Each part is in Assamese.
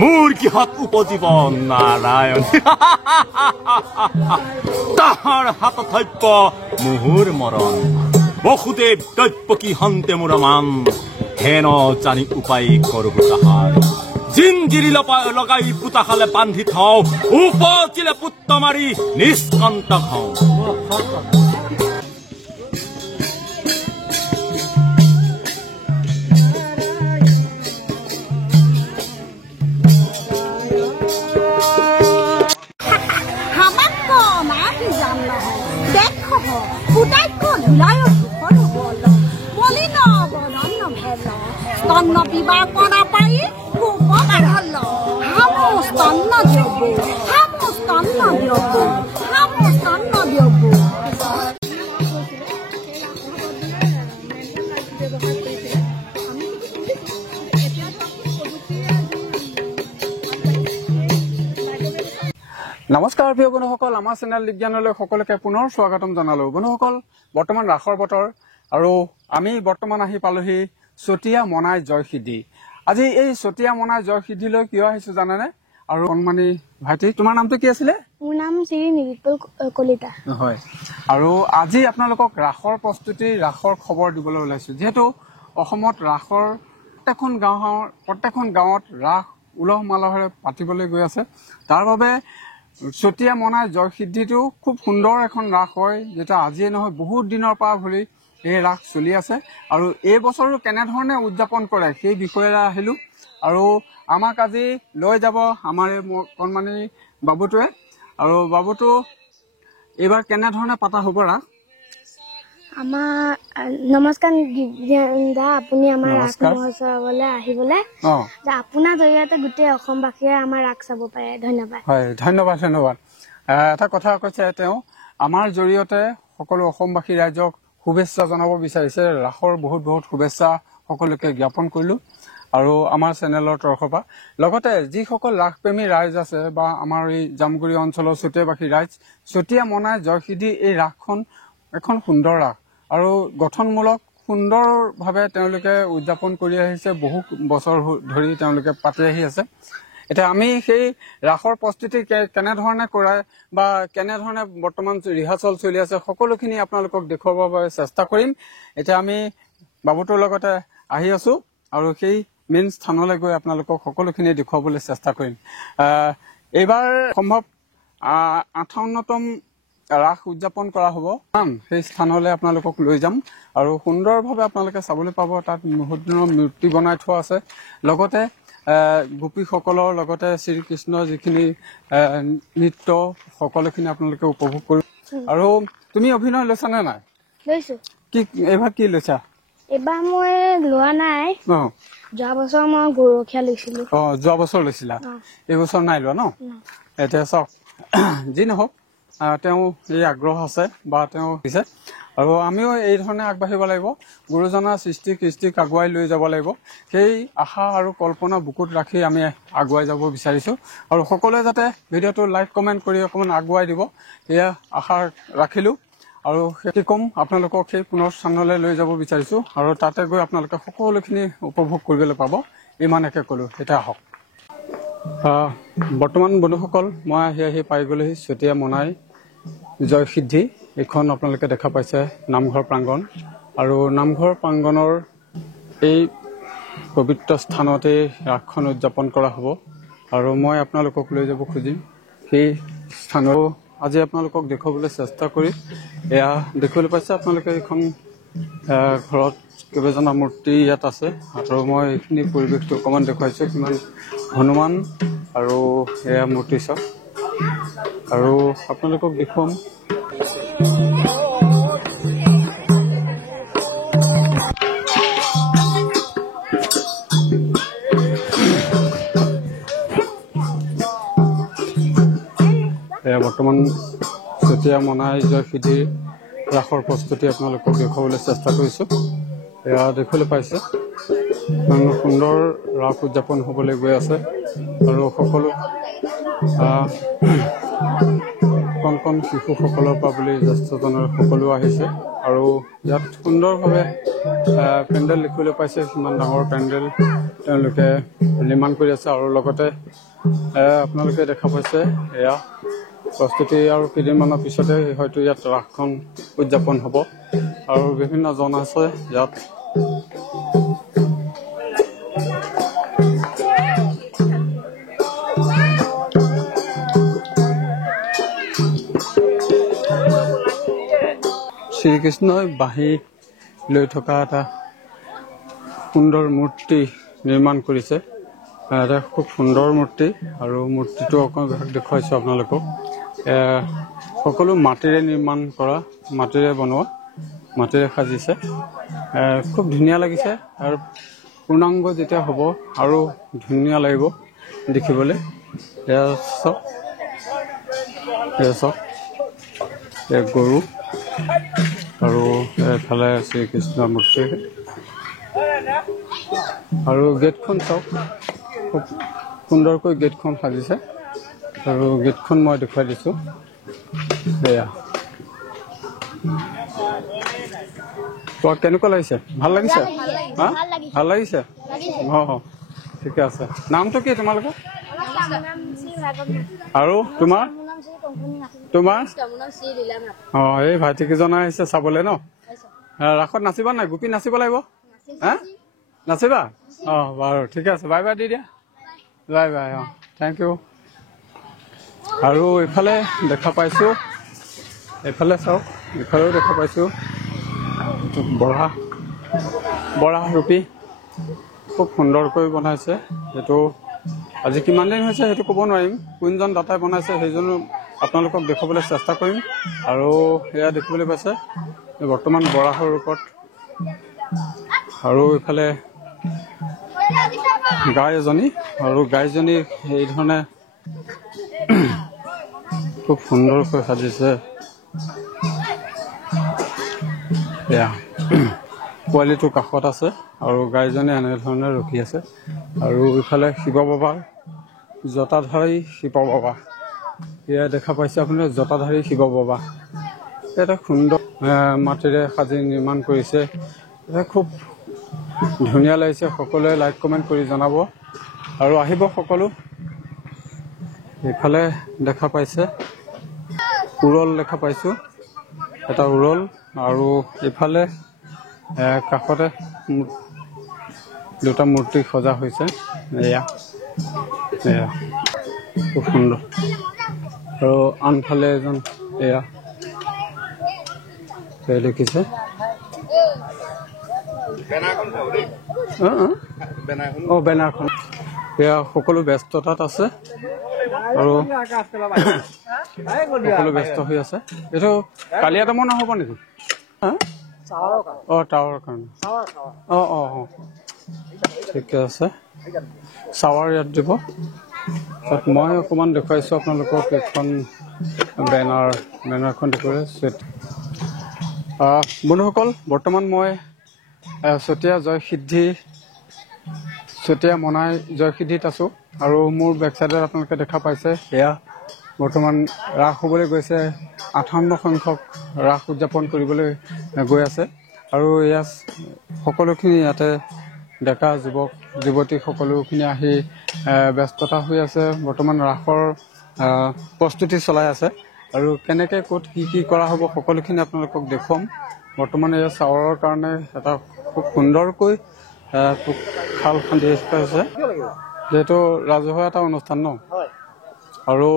মোৰ কিহত উপজীৱন নাৰায়ণ তাহাৰ হাতত থৈপ মুহুৰ মৰণ বসুদেৱ দৈপকী হন্তে মোৰ মান হেন জানি উপায় কৰো তাহাৰ জিঞ্জিৰি লগাই পুতাখালে বান্ধি থওঁ উপজিলে পুত্ত মাৰি নিষ্কন্ত খাওঁ স্তন্য বিবাহ কৰা পাই খুব বাঢ়ল স্তন্য দিয়ব স্তন্য দিয়ব স্তন্য দিয়ব নমস্কাৰ প্ৰিয় বন্ধুসকল আমাৰ চেনেল বিজ্ঞানলৈ সকলোকে পুনৰ স্বাগতম জনালো বন্ধুসকল বৰ্তমান ৰাসৰ বতৰ আৰু আমি বৰ্তমান আহি পালোহি চতিয়া মনাই জয়সিদ্ধি আজি এই চতিয়া মনাই জয়সিদ্ধিলৈ কিয় আহিছো জানানে আৰু কণমানি ভাইটি তোমাৰ নামটো কি আছিল মোৰ নাম শ্ৰী নিৰিপল কলিতা হয় আৰু আজি আপোনালোকক ৰাসৰ প্ৰস্তুতি ৰাসৰ খবৰ দিবলৈ ওলাইছো যেহেতু অসমত ৰাসৰ প্ৰত্যেকখন গাঁৱত ৰাস উলহ মালহেৰে পাতিবলৈ গৈ আছে তাৰ বাবে চতিয়া মনাই জয়সিদ্ধিটো খুব সুন্দৰ এখন ৰাস হয় যেটা আজিয়ে নহয় বহুত দিনৰ পৰা ধৰি এই ৰাস চলি আছে আৰু এই বছৰো কেনেধৰণে উদযাপন কৰে সেই বিষয়ে আহিলো আৰু আমাক আজি লৈ যাব আমাৰ কণমানি বাবুটোৱে আৰু বাবুটো এইবাৰ কেনেধৰণে পাতা হ'ব ৰাস আমাৰ নমস্কাৰ দা আপুনি আমাৰ ৰাস মহোৎসৱলৈ আহিবলৈ আপোনাৰ জৰিয়তে গোটেই অসমবাসীয়ে আমাৰ ৰাস চাব পাৰে ধন্যবাদ হয় ধন্যবাদ এটা কথা কৈছে তেওঁ আমাৰ জৰিয়তে সকলো অসমবাসী ৰাইজক শুভেচ্ছা জনাব বিচাৰিছে ৰাসৰ বহুত বহুত শুভেচ্ছা সকলোকে জ্ঞাপন কৰিলো আৰু আমাৰ চেনেলৰ তৰফৰ পৰা লগতে যিসকল ৰাসপ্ৰেমী ৰাইজ আছে বা আমাৰ এই জামগুৰি অঞ্চলৰ চতিয়াবাসী ৰাইজ চতিয়া মনাই জয়সিদ্ধি এই ৰাসখন এখন সুন্দৰ ৰাস আৰু গঠনমূলক সুন্দৰভাৱে তেওঁলোকে উদযাপন কৰি আহিছে বহু বছৰ ধৰি তেওঁলোকে পাতি আহি আছে এটা আমি সেই ৰাসৰ প্ৰস্তুতি কেনেধৰণে কৰে বা কেনেধৰণে বৰ্তমান ৰিহাৰ্চল চলি আছে সকলোখিনি আপোনালোকক দেখুৱাবৰ বাবে চেষ্টা কৰিম এতিয়া আমি বাবুটোৰ লগতে আহি আছো আৰু সেই মেইন স্থানলৈ গৈ আপোনালোকক সকলোখিনি দেখুৱাবলৈ চেষ্টা কৰিম এইবাৰ সম্ভৱ 58তম ৰাস উদযাপন কৰা হ'ব সেই স্থানলৈ আপোনালোকক লৈ যাম আৰু সুন্দৰভাৱে আপোনালোকে চাবলৈ পাব তাত বহুত দিনৰ মূৰ্তি বনাই থোৱা আছে লগতে গোপীসকলৰ লগতে শ্ৰীকৃষ্ণৰ যিখিনি নৃত্য সকলোখিনি আপোনালোকে উপভোগ কৰিব আৰু তুমি অভিনয় লৈছা নে নাই লৈছো কি এইবাৰ কি লৈছা এবাৰ মই লোৱা নাই যোৱা বছৰ মই গৰখীয়া লৈছিলো যোৱা বছৰ লৈছিলা এই বছৰ নাই লোৱা ন এতিয়া চাওক যি নহওক তেওঁ এই আগ্ৰহ আছে বা তেওঁ দিছে আৰু আমিও এই ধৰণে আগবাঢ়িব লাগিব গুৰুজনাৰ সৃষ্টি কৃষ্টিক আগুৱাই লৈ যাব লাগিব সেই আশা আৰু কল্পনা বুকুত ৰাখি আমি আগুৱাই যাব বিচাৰিছো আৰু সকলোৱে যাতে ভিডিঅ'টো লাইক কমেণ্ট কৰি অকণমান আগুৱাই দিব এয়া আশা ৰাখিলো আৰু কি ক'ম আপোনালোকক সেই পুনৰ স্থানলৈ লৈ যাব বিচাৰিছো আৰু তাতে গৈ আপোনালোকে সকলোখিনি উপভোগ কৰিবলৈ পাব ইমানকে ক'লো এতিয়া আহক বৰ্তমান বন্ধুসকল মই আহি পাই গ'লোহি চতিয়া মনাই জয়সিদ্ধি এইখন আপোনালোকে দেখা পাইছে নামঘৰ প্ৰাংগণ আৰু নামঘৰ প্ৰাংগণৰ এই পবিত্ৰ স্থানতে ৰাসখন উদযাপন কৰা হ'ব আৰু মই আপোনালোকক লৈ যাব খুজিম সেই স্থানৰ আজি আপোনালোকক দেখুৱাবলৈ চেষ্টা কৰি এয়া দেখিবলৈ পাইছে আপোনালোকে এইখন ঘৰত কেইবাজনা মূৰ্তি ইয়াত আছে আৰু মই এইখিনি পৰিৱেশটো অকণমান দেখুৱাইছোঁ কিমান হনুমান আৰু এয়া মূৰ্তি চাওক আৰু আপোনালোকক দেখুৱাম বৰ্তমান চতিয়া মনাই জয়সিদ্ধিৰ ৰাসৰ প্ৰস্তুতি আপোনালোকক দেখুৱাবলৈ চেষ্টা কৰিছোঁ এয়া দেখিবলৈ পাইছে ইমান সুন্দৰ ৰাস উদযাপন হ'বলৈ গৈ আছে আৰু সকলো কণ কণ শিশুসকলৰ পৰা বুলি জ্যেষ্ঠজনৰ সকলো আহিছে আৰু ইয়াত সুন্দৰভাৱে পেণ্ডেল দেখিবলৈ পাইছে কিমান ডাঙৰ পেণ্ডেল তেওঁলোকে নিৰ্মাণ কৰি আছে আৰু লগতে আপোনালোকে দেখা পাইছে এয়া প্ৰস্তুতি আৰু কেইদিনমানৰ পিছতে হয়তো ইয়াত ৰাসখন উদযাপন হ'ব আৰু বিভিন্ন জন আছে ইয়াত শ্ৰীকৃষ্ণই বাঁহী লৈ থকা এটা সুন্দৰ মূৰ্তি নিৰ্মাণ কৰিছে এটা খুব সুন্দৰ মূৰ্তি আৰু মূৰ্তিটো অকণমান দেখুৱাইছোঁ আপোনালোকক সকলো মাটিৰে নিৰ্মাণ কৰা মাটিৰে বনোৱা মাটিৰে সাজিছে খুব ধুনীয়া লাগিছে আৰু পূৰ্ণাংগ যেতিয়া হ'ব আৰু ধুনীয়া লাগিব দেখিবলৈ এয়া চাওক গৰু আৰু এফালে শ্ৰীকৃষ্ণ মূৰ্তি আৰু গেটখন চাওক খুব সুন্দৰকৈ গেটখন সাজিছে আৰু গেটখন মই দেখুৱাই দিছোঁ এয়া কেনেকুৱা লাগিছে ভাল লাগিছে ভাল লাগিছে অঁ ঠিকে আছে নামটো কি তোমালোকৰ আৰু তোমাৰ অঁ এই ভাইটিকেইজন আহিছে চাবলৈ ন ৰাসত নাচিবা নাই গোপী নাচিব লাগিব হা নাচিবা অঁ বাৰু ঠিকে আছে বাই বাই দি দিয়া বাই বাই অঁ থেংক ইউ আৰু এইফালে দেখা পাইছোঁ এইফালে চাওক এইফালেও দেখা পাইছোঁ বৰা ৰূপী খুব সুন্দৰকৈ বনাইছে সেইটো আজি কিমান দিন হৈছে সেইটো ক'ব নোৱাৰিম কোনজন দাতাই বনাইছে সেইজনো আপোনালোকক দেখুৱাবলৈ চেষ্টা কৰিম আৰু এয়া দেখিবলৈ পাইছে বৰ্তমান বৰাহৰ ৰূপত আৰু এইফালে গাই এজনী আৰু গাইজনী এই ধৰণে খুব সুন্দৰকৈ সাজিছে এয়া পোৱালিটো কাষত আছে আৰু গাইজনী এনেধৰণে ৰখি আছে আৰু ইফালে শিৱ বাবাৰ জটাধাৰী শিৱ বাবা এয়া দেখা পাইছে আপুনি জটাধাৰী শিৱ বাবা এটা সুন্দৰ মাটিৰে সাজি নিৰ্মাণ কৰিছে এটা খুব ধুনীয়া লাগিছে সকলোৱে লাইক কমেণ্ট কৰি জনাব আৰু আহিব সকলো এইফালে দেখা পাইছে উৰল দেখা পাইছোঁ এটা উৰল আৰু এইফালে কাষতে দুটা মূৰ্তি সজা হৈছে এয়া এয়া খুব সুন্দৰ আৰু আনফালে এজন এয়া দেখিছে অঁ বেনাৰখন এয়া সকলো ব্যস্ততাত আছে আৰু সকলো ব্যস্ত হৈ আছে এইটো কালিয়াদমন নহ'ব নেকি অঁ টাৱাৰৰ কাৰণে অঁ অঁ অঁ ঠিকে আছে চাৱাৰ ইয়াত দিব তাত মই অকণমান দেখুৱাইছোঁ আপোনালোকক এখন বেনাৰখন দেখুৱাইছোঁ বন্ধুসকল বৰ্তমান মই চতিয়া মনাই জয়সিদ্ধিত আছোঁ আৰু মোৰ বেক চাইডত আপোনালোকে দেখা পাইছে এয়া বৰ্তমান ৰাস হ'বলৈ গৈছে 58 সংখ্যক ৰাস উদযাপন কৰিবলৈ গৈ আছে আৰু এয়া সকলোখিনি ইয়াতে ডেকা যুৱক যুৱতী সকলোখিনি আহি ব্যস্ততা হৈ আছে বৰ্তমান ৰাসৰ প্ৰস্তুতি চলাই আছে আৰু কেনেকৈ ক'ত কি কৰা হ'ব সকলোখিনি আপোনালোকক দেখুৱাম বৰ্তমান এয়া চাৱৰৰ কাৰণে এটা খুব সুন্দৰকৈ খাল খান্দি হৈছে যিহেতু ৰাজহুৱা এটা অনুষ্ঠান ন আৰু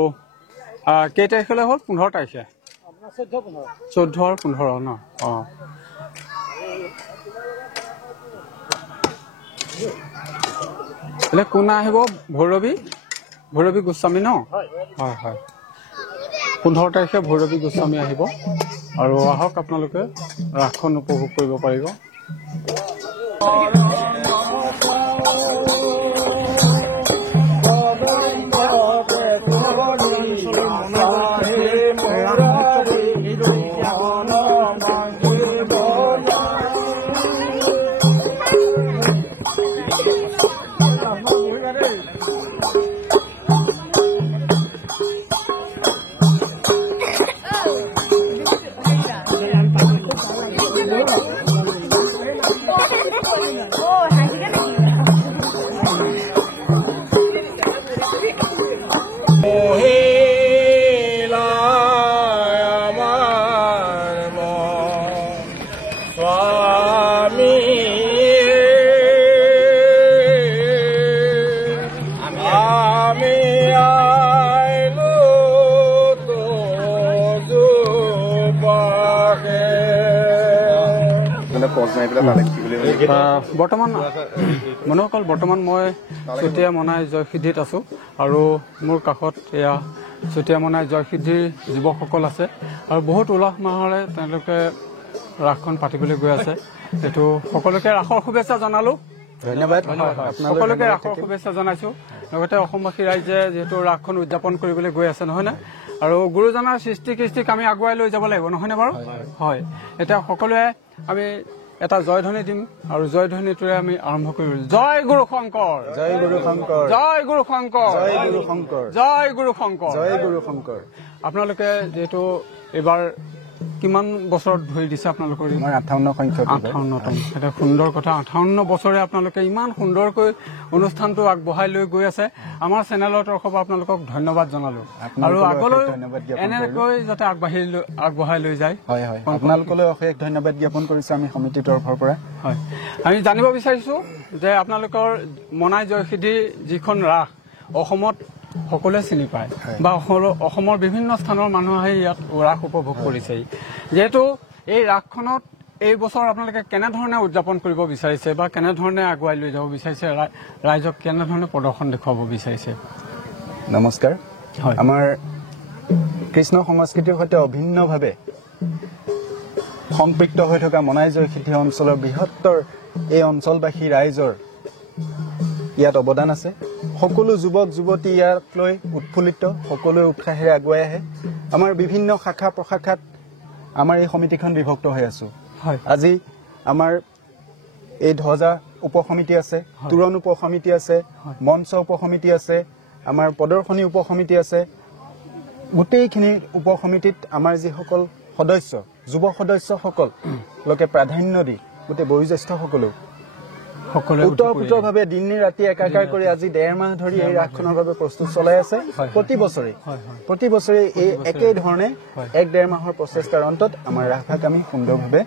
কেই তাৰিখলৈ হ'ল 15 তাৰিখে 14 আৰু 15 ন অঁ এতিয়া কোন আহিব ভৈৰৱী গোস্বামী ন হয় হয় 15 তাৰিখে ভৈৰৱী গোস্বামী আহিব আৰু আহক আপোনালোকে ৰাসখন উপভোগ কৰিব পাৰিব বৰ্তমান মই চুতীয়া মনাই জয়সিদ্ধিত আছো আৰু মোৰ কাষত এয়া চুতীয়া মনাই জয়সিদ্ধিৰ যুৱকসকল আছে আৰু বহুত উল্লাস মাহৰে তেওঁলোকে ৰাসখন পাতিবলৈ গৈ আছে। এইটো সকলোকে ৰাসৰ শুভেচ্ছা জনালো। ধন্যবাদ। সকলোকে ৰাসৰ শুভেচ্ছা জনাইছো। লগতে অসমবাসী ৰাইজে যিহেতু ৰাসখন উদযাপন কৰিবলৈ গৈ আছে নহয় নে, আৰু গুৰুজনাৰ সৃষ্টি কৃষ্টিক আমি আগুৱাই লৈ যাব লাগিব নহয়নে বাৰু? হয়। এতিয়া সকলোৱে আমি এটা জয়ধ্বনি দিম আৰু জয়ধ্বনিটোৰে আমি আৰম্ভ কৰিম। জয় গুৰু শংকৰ, জয় গুৰু শংকৰ, জয় গুৰু শংকৰ, জয় গুৰু শংকৰ, জয় গুৰু শংকৰ, জয় গুৰু শংকৰ। আপোনালোকে যিহেতু এইবাৰ কিমান বছৰত ধৰি দিছে আপোনালোকৰ? মই 58 সংখ্যক। 58তম। এটা সুন্দৰ কথা। 58 বছৰে আপোনালোকে ইমান সুন্দৰকৈ অনুষ্ঠানটো আগবঢ়াই লৈ গৈ আছে। আমাৰ চেনেলৰ তৰফৰ পৰা আপোনালোকক ধন্যবাদ জনালো আৰু আগলৈ এনেকৈ যাতে আগবঢ়াই লৈ যায়। হয় হয়, আপোনালোকলৈ অশেষ ধন্যবাদ জ্ঞাপন কৰিছো আমি সমিতিৰ তৰফৰ পৰা। হয়, আমি জানিব বিচাৰিছো যে আপোনালোকৰ মনাই জয়সিদ্ধি যিখন ৰাস অসমত সকলোৱে চিনি পায় বা অসমৰ বিভিন্ন স্থানৰ মানুহ আহি ইয়াত ৰাস উপভোগ কৰিছে। যিহেতু এই ৰাসখনত এই বছৰ আপোনালোকে কেনেধৰণে উদযাপন কৰিব বিচাৰিছে বা কেনেধৰণে আগুৱাই লৈ যাব বিচাৰিছে, ৰাইজক কেনেধৰণে প্ৰদৰ্শন দেখুৱাব বিচাৰিছে? নমস্কাৰ। আমাৰ কৃষ্ণ সংস্কৃতিৰ সৈতে অভিন্নভাৱে সম্পৃক্ত হৈ থকা মনাই জয়সিদ্ধি অঞ্চলৰ বৃহত্তৰ এই অঞ্চলবাসী ৰাইজৰ ইয়াত অৱদান আছে। সকলো যুৱক যুৱতী ইয়াক লৈ উৎফুল্লিত, সকলোৱে উৎসাহেৰে আগুৱাই আহে। আমাৰ বিভিন্ন শাখা প্ৰশাখাত আমাৰ এই সমিতিখন বিভক্ত হৈ আছো। আজি আমাৰ এই ধ্বজা উপসমিতি আছে, তোৰণ উপসমিতি আছে, মঞ্চ উপসমিতি আছে, আমাৰ প্ৰদৰ্শনী উপসমিতি আছে। গোটেইখিনি উপসমিতিত আমাৰ যিসকল সদস্য, যুৱ সদস্যসকল লোকে প্ৰাধান্য দি গোটেই বয়োজ্যেষ্ঠসকলেও ওতঃপ্ৰোতভাৱে দিন ৰাতি একাকাৰ কৰি আজি 1.5 মাহ ধৰি এই ৰাসখনৰ বাবে প্ৰস্তুত চলাই আছে। প্ৰতি বছৰে এই একেই ধৰণে 1-1.5 মাহৰ প্ৰচেষ্টাৰ অন্তত আমাৰ ৰাসভাগ আমি সুন্দৰভাৱে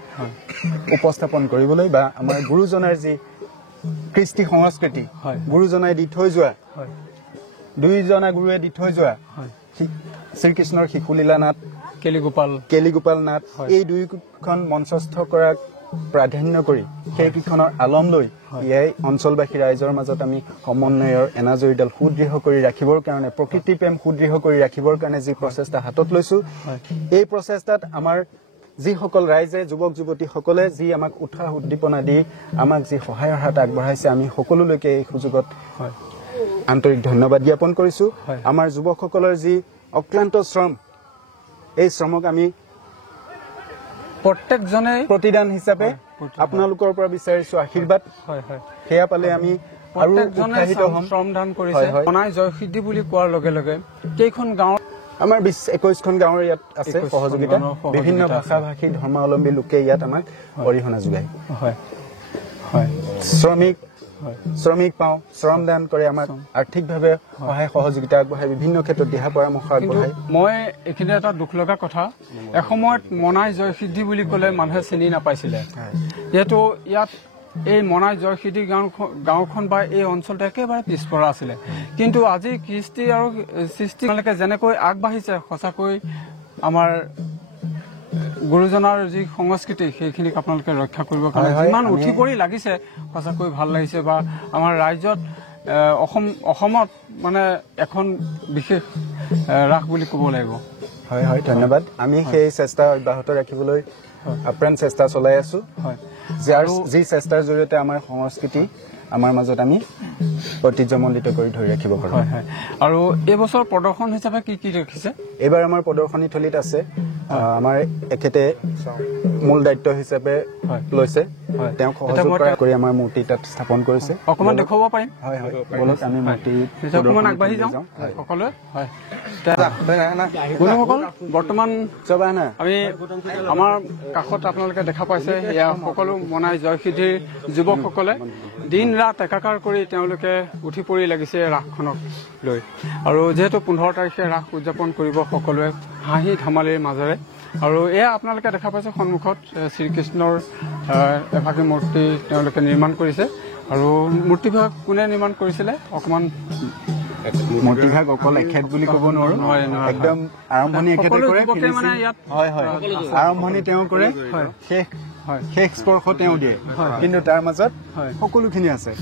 উপস্থাপন কৰিবলৈ বা আমাৰ গুৰুজনাৰ যি কৃষ্টি সংস্কৃতি, গুৰুজনাই দি থৈ যোৱা, দুইজনা গুৰুৱে দি থৈ যোৱা শ্ৰীকৃষ্ণৰ শিশুলীলা নাট, কেলিগোপাল নাট, এই দুইখন মঞ্চস্থ কৰাক প্ৰাধান্য কৰি সেইকেইখনৰ আলম লৈ ইয়াই অঞ্চলবাসী ৰাইজৰ মাজত আমি সমন্বয়ৰ এনাজৰীডাল সুদৃঢ় কৰি ৰাখিবৰ কাৰণে, প্ৰকৃতি প্ৰেম সুদৃঢ় কৰি ৰাখিবৰ কাৰণে যি প্ৰচেষ্টা হাতত লৈছো, এই প্ৰচেষ্টাত আমাৰ যিসকল ৰাইজে, যুৱক যুৱতীসকলে যি আমাক উৎসাহ উদ্দীপনা দি আমাক যি সহায়ৰ হাত আগবঢ়াইছে, আমি সকলোলৈকে এই সুযোগত আন্তৰিক ধন্যবাদ জ্ঞাপন কৰিছো। আমাৰ যুৱকসকলৰ যি অক্লান্ত শ্ৰম, এই শ্ৰমক আমি প্ৰত্যেকজনে প্ৰতিদান হিচাপে আপোনালোকৰ পৰা বিচাৰিছো আশীৰ্বাদ। সেয়া পালে আমি আৰু উৎসাহিত হ'ম। শ্ৰমদান কৰিছে। মনাই জয়সিদ্ধি বুলি কোৱাৰ লগে লগে কেইখন গাঁও? আমাৰ 21খন গাঁৱৰ ইয়াত আছে সহযোগিতা। বিভিন্ন ভাষা ভাষী ধৰ্মাৱলম্বী লোকে ইয়াত আমাক অৰিহণা যোগায়। শ্ৰমিক পাওঁ, শ্ৰমদান কৰে, আমাক আৰ্থিকভাৱে সহায় সহযোগিতা আগবঢ়ায়, বিভিন্ন ক্ষেত্ৰত দিহা পৰামৰ্শ আগবঢ়ায়। মই এইখিনি এটা দুখ লগা কথা, এসময়ত মনাই জয়সিদ্ধি বুলি ক'লে মানুহে চিনি নাপাইছিলে। যিহেতু ইয়াত এই মনাই জয়সিদ্ধি গাঁওখন বা এই অঞ্চলটো একেবাৰে পিছপৰা আছিলে, কিন্তু আজি কৃষ্টি আৰু সৃষ্টি যেনেকৈ আগবাঢ়িছে, সঁচাকৈ আমাৰ গুৰুজনাৰ যি সংস্কৃতি সেইখিনিক আপোনালোকে ৰক্ষা কৰিবৰ কাৰণে ইমান উঠি পৰি লাগিছে, সঁচাকৈ ভাল লাগিছে। বা আমাৰ ৰাজ্যত অসমত মানে এখন বিশেষ ৰাস বুলি ক'ব লাগিব। হয় হয়, ধন্যবাদ। আমি সেই চেষ্টা অব্যাহত ৰাখিবলৈ আপ্ৰাণ চেষ্টা চলাই আছো, যি চেষ্টাৰ জৰিয়তে আমাৰ সংস্কৃতি আমাৰ মাজত আমি ঐতিহ্যমণ্ডিত কৰি ধৰি ৰাখিব পাৰোঁ। হয় হয়। আৰু এইবছৰ প্ৰদৰ্শন হিচাপে কি কি ৰাখিছে? এইবাৰ আমাৰ প্ৰদৰ্শনী থলীত আছে আমাৰ এখেতে মূল দায়িত্ব হিচাপে লৈছে, তেওঁক সহযোগ কৰি আমাৰ মূৰ্তি তাত স্থাপন কৰিছে। অকণমান দেখুৱাব পাৰিম? হয় হয়, বলক আমি মূৰ্তি অকণমান আগবাঢ়ি যাওঁ সকলোৱে। হয় বন্ধুসকল, বৰ্তমান আমি আমাৰ কাষত আপোনালোকে দেখা পাইছে, এয়া সকলো মনাই জয়সিদ্ধিৰ যুৱকসকলে দিন ৰাত একাকাৰ কৰি তেওঁলোকে উঠি পৰি লাগিছে ৰাসখনক লৈ। আৰু যিহেতু 15 তাৰিখে ৰাস উদযাপন কৰিব সকলোৱে হাঁহি ধেমালিৰ মাজেৰে। আৰু এয়া আপোনালোকে দেখা পাইছে সন্মুখত শ্ৰীকৃষ্ণৰ এভাগী মূৰ্তি তেওঁলোকে নিৰ্মাণ কৰিছে। আৰু মূৰ্তিভাগ কোনে নিৰ্মাণ কৰিছিলে? অকণমান মূৰ্তিভাগ অকল এখেত বুলি ক'ব নোৱাৰো, একদম আৰম্ভণি এখেতে কৰে, হয় হয়, আৰম্ভণি তেওঁ কৰে, শেষ স্পৰ্শ তেওঁ দিয়ে, কিন্তু তাৰ মাজত সকলোখিনি আছে।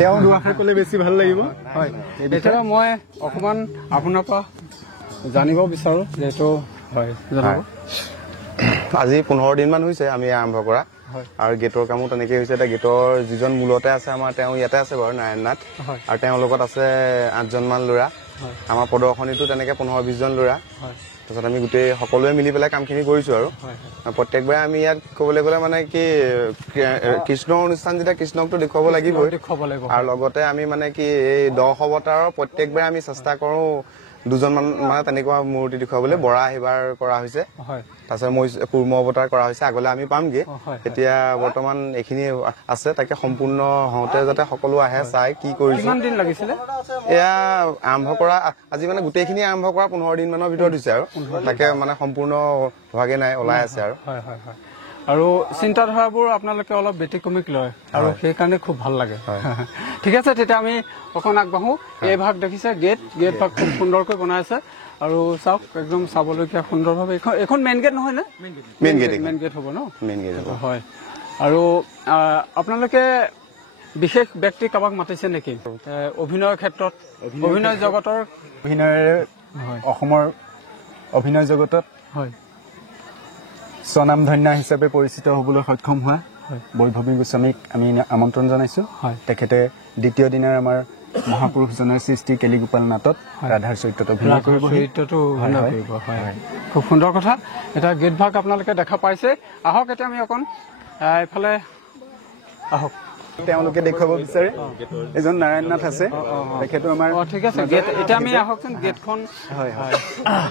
তেওঁ দুআষাৰ ক'লে বেছি ভাল লাগিব। হয়, এতিয়া মই অকণমান আপোনাৰ পৰা জানিব বিচাৰো, যিহেতু হয় জনাব। আজি 15 দিনমান হৈছে আমি আৰম্ভ কৰা, আৰু গেটৰ কামো তেনেকে হৈছে। এতিয়া গেটৰ যিজন মূলতে আছে আমাৰ, তেওঁ ইয়াতে আছে বাৰু, নাৰায়ণ নাথ, আৰু তেওঁৰ লগত আছে 8জনমান ল'ৰা। আমাৰ প্ৰদৰ্শনীতো তেনেকে 15-20 জন ল'ৰা। তাৰপিছত আমি গোটেই সকলোৱে মিলি পেলাই কামখিনি কৰিছো। আৰু প্ৰত্যেকবাৰে আমি ইয়াত ক'বলৈ গ'লে মানে কি কৃষ্ণৰ অনুষ্ঠান যেতিয়া কৃষ্ণকতো দেখুৱাব লাগিবই, আৰু লগতে আমি মানে কি এই 10 অৱতাৰৰ প্ৰত্যেকবাৰে আমি চেষ্টা কৰো 2জনমান মানে তেনেকুৱা মূৰ্তি দেখুৱাবলৈ। বৰা এইবাৰ কৰা হৈছে, তাৰপিছত কুৰ্ম অৱতাৰ কৰা হৈছে, আগলৈ আমি পামগে। এতিয়া বৰ্তমান এইখিনি আছে, তাকে সম্পূৰ্ণ হওঁতে যাতে সকলো আহে চাই কি কৰিছে। কিমান দিন লাগিছিলে এয়া আৰম্ভ কৰা? আজি মানে গোটেইখিনি আৰম্ভ কৰা 15 দিন মানৰ ভিতৰত হৈছে, আৰু তাকে মানে সম্পূৰ্ণ হোৱাগে নাই, ওলাই আছে। আৰু হয় হয় হয়। আৰু চিন্তাধাৰাবোৰ আপোনালোকে অলপ ব্যতিক্ৰমিক লয়, আৰু সেইকাৰণে খুব ভাল লাগে। ঠিক আছে, তেতিয়া আমি অকণ আগবাঢ়ো। এই ভাগ দেখিছে গেট ভাগ খুব সুন্দৰকৈ বনাই আছে, আৰু চাওক একদম চাবলগীয়া সুন্দৰভাৱে। এখন মেইন গেট নহয় নে? মেইন গেট হ'ব ন? মেইন গেট হ'ব, হয়। আৰু আপোনালোকে বিশেষ ব্যক্তি কাৰোবাক মাতিছে নেকি অভিনয়ৰ ক্ষেত্ৰত? অভিনয় জগতৰ অসমৰ অভিনয় জগতত হয় স্বনামধন্য হিচাপে পৰিচিত হ'বলৈ সক্ষম হোৱা বৈভৱী গোস্বামীক আমি আমন্ত্ৰণ জনাইছো। তেখেতে দ্বিতীয় দিনাৰ আমাৰ মহাপুৰুষজনৰ সৃষ্টি কেলিগোপাল নাটত ৰাধাৰ চৰিত্ৰত অভিনয় কৰিব। খুব সুন্দৰ কথা। এটা গেট ভাগ আপোনালোকে দেখা পাইছে। আহক এতিয়া আমি অকণ এইফালে আহক। তেওঁলোকে দেখুৱাব বিচাৰে এজন নাৰায়ণ নাথ আছে, তেখেতো আমাৰ। ঠিক আছে, এতিয়া আমি আহকচোন গেটখন। হয় হয়,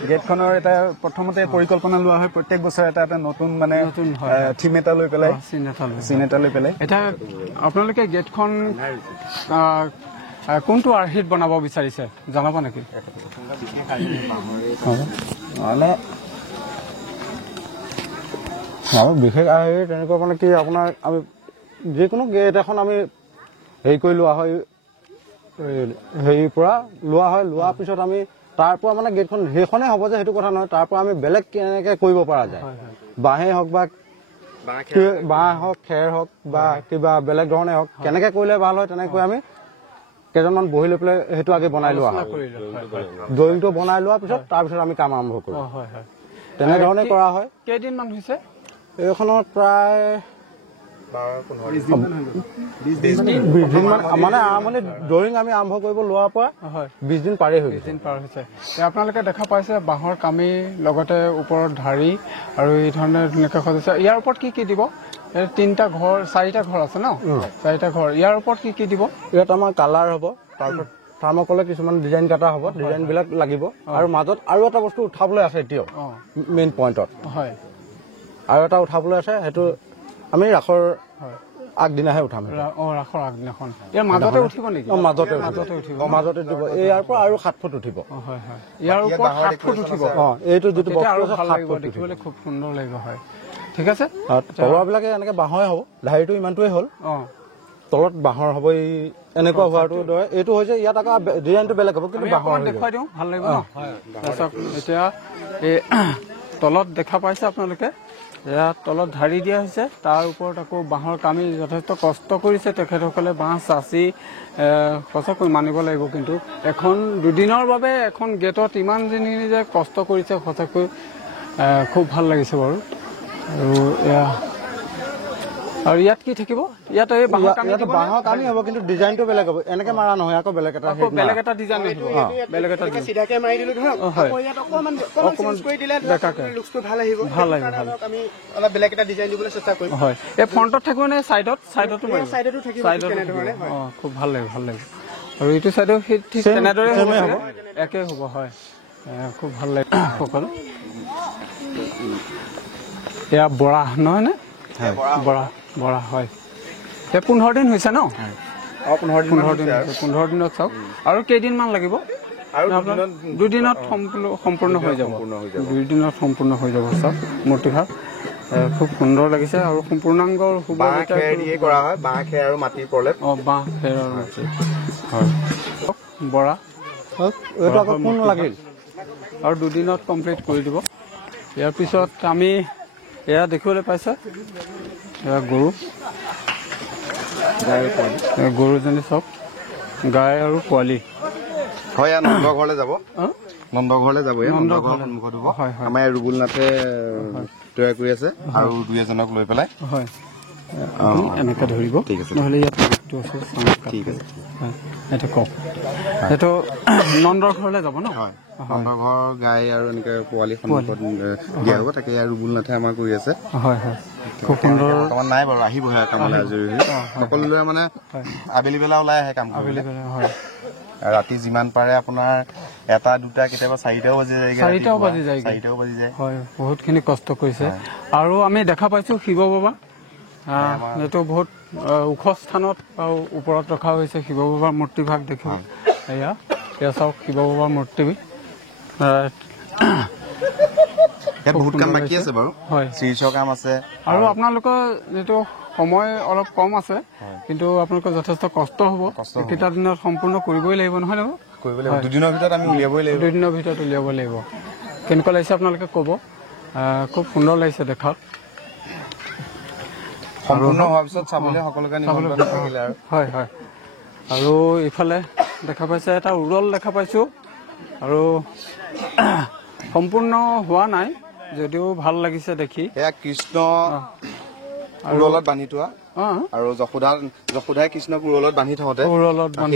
গেটখনৰ এটা প্ৰথমতে পৰিকল্পনা লোৱা হয়, প্ৰত্যেক বছৰে এটা নতুন মানে থিম এটা লৈ পেলাই, চিন এটা লৈ পেলাই। এতিয়া আপোনালোকে গেটখন কোনটো আৰ্হিত বনাব বিচাৰিছে জনাব নেকি? মানে বিশেষ আৰ্হি তেনেকুৱা মানে কি, আপোনাৰ আমি যিকোনো গেট এখন আমি হেৰি কৰি লোৱা হয়, হেৰিৰ পৰা লোৱা হয়। লোৱাৰ পিছত আমি তাৰ পৰা মানে গেটখন সেইখনেই হ'ব যে সেইটো কথা নহয়, তাৰ পৰা আমি বেলেগ কেনেকে কৰিব পৰা যায়, বাঁহেই হওক বা বাঁহ হওক, খেৰ হওক বা কিবা বেলেগ ধৰণে হওক, কেনেকে কৰিলে ভাল হয় তেনেকৈ আমি কেইজনমান বহি লৈ পেলাই সেইটো আগে বনাই লোৱা হয়। ড্ৰয়িংটো বনাই লোৱাৰ পিছত তাৰপিছত আমি কাম আৰম্ভ কৰোঁ। তেনেধৰণে কৰা হয়। কেইদিনমান হৈছে এইখনত? প্ৰায় 20 দিন মানে আৰম্ভণি ড্ৰয়িং আমি আৰম্ভ কৰিব লোৱাৰ পৰা 20 দিন পাৰ হৈছে। আপোনালোকে দেখা পাইছে বাঁহৰ কামি, লগতে ওপৰত ধাৰি, আৰু এই ধৰণে ধুনীয়াকৈ সজাইছে। ইয়াৰ ওপৰত কি কি দিব? 4টা ঘৰ আছে ন? 4টা ঘৰ। ইয়াৰ ওপৰত কি কি দিব? ইয়াত আমাৰ কালাৰ হ'ব, তাৰপিছত থাৰ্মকলে কিছুমান ডিজাইন কটা হ'ব, ডিজাইন বিলাক লাগিব, আৰু মাজত আৰু এটা বস্তু উঠাবলৈ আছে। এতিয়াও মেইন পইণ্টত আৰু এটা উঠাবলৈ আছে, সেইটো আমি ৰাসৰ আগদিনাহে উঠাম। ৰাসৰ আগদিনাখন ইয়াৰ মাজতে উঠিব নেকি? মাজতে উঠিব। ইয়াৰ পৰা আৰু 7 ফুট উঠিব। ইয়াৰ ওপৰত 7 ফুট উঠিব। এইটো যিটো দেখিবলৈ খুব সুন্দৰ লাগিব। হয়, ঠিক আছে। তলৰবিলাকে এনেকে বাঁহৰে হ'ব, ধাৰিটো ইমানটোৱে হ'ল, তলত বাঁহৰ হ'ব। এই এনেকুৱা হোৱাটো দৰে এইটো হৈছে। ইয়াত আকৌ ডিজাইনটো বেলেগ হ'ব, কিন্তু বাঁহৰ দেখুৱাই দিওঁ, ভাল লাগিব। এতিয়া এই তলত দেখা পাইছে আপোনালোকে, এয়া তলত ধাৰি দিয়া হৈছে, তাৰ ওপৰত আকৌ বাঁহৰ কামি। যথেষ্ট কষ্ট কৰিছে তেখেতসকলে, বাঁহ চাচি সঁচাকৈ মানিব লাগিব। কিন্তু এখন 2 দিনৰ বাবে এখন গেটত ইমান যে কষ্ট কৰিছে, সঁচাকৈ খুব ভাল লাগিছে বাৰু। আৰু এয়া আৰু ইয়াত কি থাকিব ইয়াত এই বাঁহৰ কামি ইয়াত বাঁহৰ কামি হ'ব কিন্তু ডিজাইনটো বেলেগ হ'ব এনেকে মাৰা নহয় আকৌ বেলেগ এটা ডিজাইন আহিব বেলেগ এটা চিধাকে মাৰি দিলো ধৰক আকৌ ইয়াত অকমান চেঞ্জ কৰি দিলে লুকছটো ভাল আহিব আমি অলপ বেলেগ এটা ডিজাইন দিবলৈ চেষ্টা কৰিম হয় এই ফ্ৰণ্টত থাকিব নে সাইডতো সাইডতো থাকিব কেনেধৰণে খুব ভাল লাগিব আৰু এইটো সাইডো ঠিক তেনেদৰে হ'ব একে হ'ব হয় খুব ভাল লাগিব সকলো এয়া বৰা নহয় নে বৰা হয় 15 দিন হৈছে ন 15 দিনত চাওক আৰু কেইদিনমান লাগিব দুদিনত সম্পূৰ্ণ হৈ যাব 2 দিনত সম্পূৰ্ণ হৈ যাব চাওক মূৰ্তিভাগ খুব সুন্দৰ লাগিছে আৰু সম্পূৰ্ণাংগ কৰা হয় বাঁহ খেৰ আৰু মাটিৰ প্ৰলেপ বাঁহ খেৰ আৰু মাটি হয় বৰা কোন লাগিল আৰু 2 দিনত কমপ্লিট কৰি দিব ইয়াৰ পিছত আমি এয়া দেখিবলৈ পাইছে এয়া গৰুজনী চব গাই আৰু পোৱালি হয় নন্দ ঘৰলৈ যাব নন্দ ঘৰলৈ যাব সন্মুখত হ'ব আমাৰ ৰুবুল নাথে তৈয়াৰ কৰি আছে আৰু 2-এজনক লৈ পেলাই হয় এনেকৈ ধৰিব নহ'লে ইয়াত ঠিক আছে এইটো কওক এইটো নন্দৰ ঘৰলৈ যাব ন নন্দ ঘৰ গাই আৰু এনেকৈ পোৱালি সন্মুখত দিয়া হ'ব তাকে ৰুবুল নাথে আমাৰ কৰি আছে হয় খুব সুন্দৰ বৰ্তমান নাই বাৰু আহিবহে কামলৈ আজৰি হৈ সকলো ল'ৰা মানে আবেলি বেলা ওলাই আহে কাম আবেলি বেলা হয় ৰাতি যিমান পাৰে আপোনাৰ 1-2 কেতিয়াবা 4টাও বাজি যায় হয় বহুতখিনি কষ্ট কৰিছে আৰু আমি দেখা পাইছো শিৱ বাবা এইটো বহুত ওখ স্থানত ওপৰত ৰখা হৈছে শিৱ বাবাৰ মূৰ্তিভাগ দেখিব এয়া চাওক শিৱ বাবাৰ মূৰ্তি বহুত কাম বাকী আছে বাৰু হয় শ্ৰীচৰ কাম আছে আৰু আপোনালোকৰ যিটো সময় অলপ কম আছে কিন্তু আপোনালোকৰ যথেষ্ট কষ্ট হ'ব এইকেইটা দিনত সম্পূৰ্ণ কৰিবই লাগিব নহয় নে দুদিনৰ ভিতৰত আমি উলিয়াবই লাগিব 2 দিনৰ ভিতৰত উলিয়াব লাগিব কেনেকুৱা লাগিছে আপোনালোকে ক'ব খুব সুন্দৰ লাগিছে দেখাত সম্পূৰ্ণ হোৱাৰ পিছত চাবলৈ সকলোকে নিমন্ত্ৰণ থাকিলে আৰু হয় আৰু ইফালে দেখা পাইছে এটা উৰল দেখা পাইছো আৰু সম্পূৰ্ণ হোৱা নাই যদিও ভাল লাগিছে দেখি এয়া কৃষ্ণ উৰলত বান্ধি থোৱা আৰু যশোদাই কৃষ্ণক উৰলত বান্ধি থওঁতে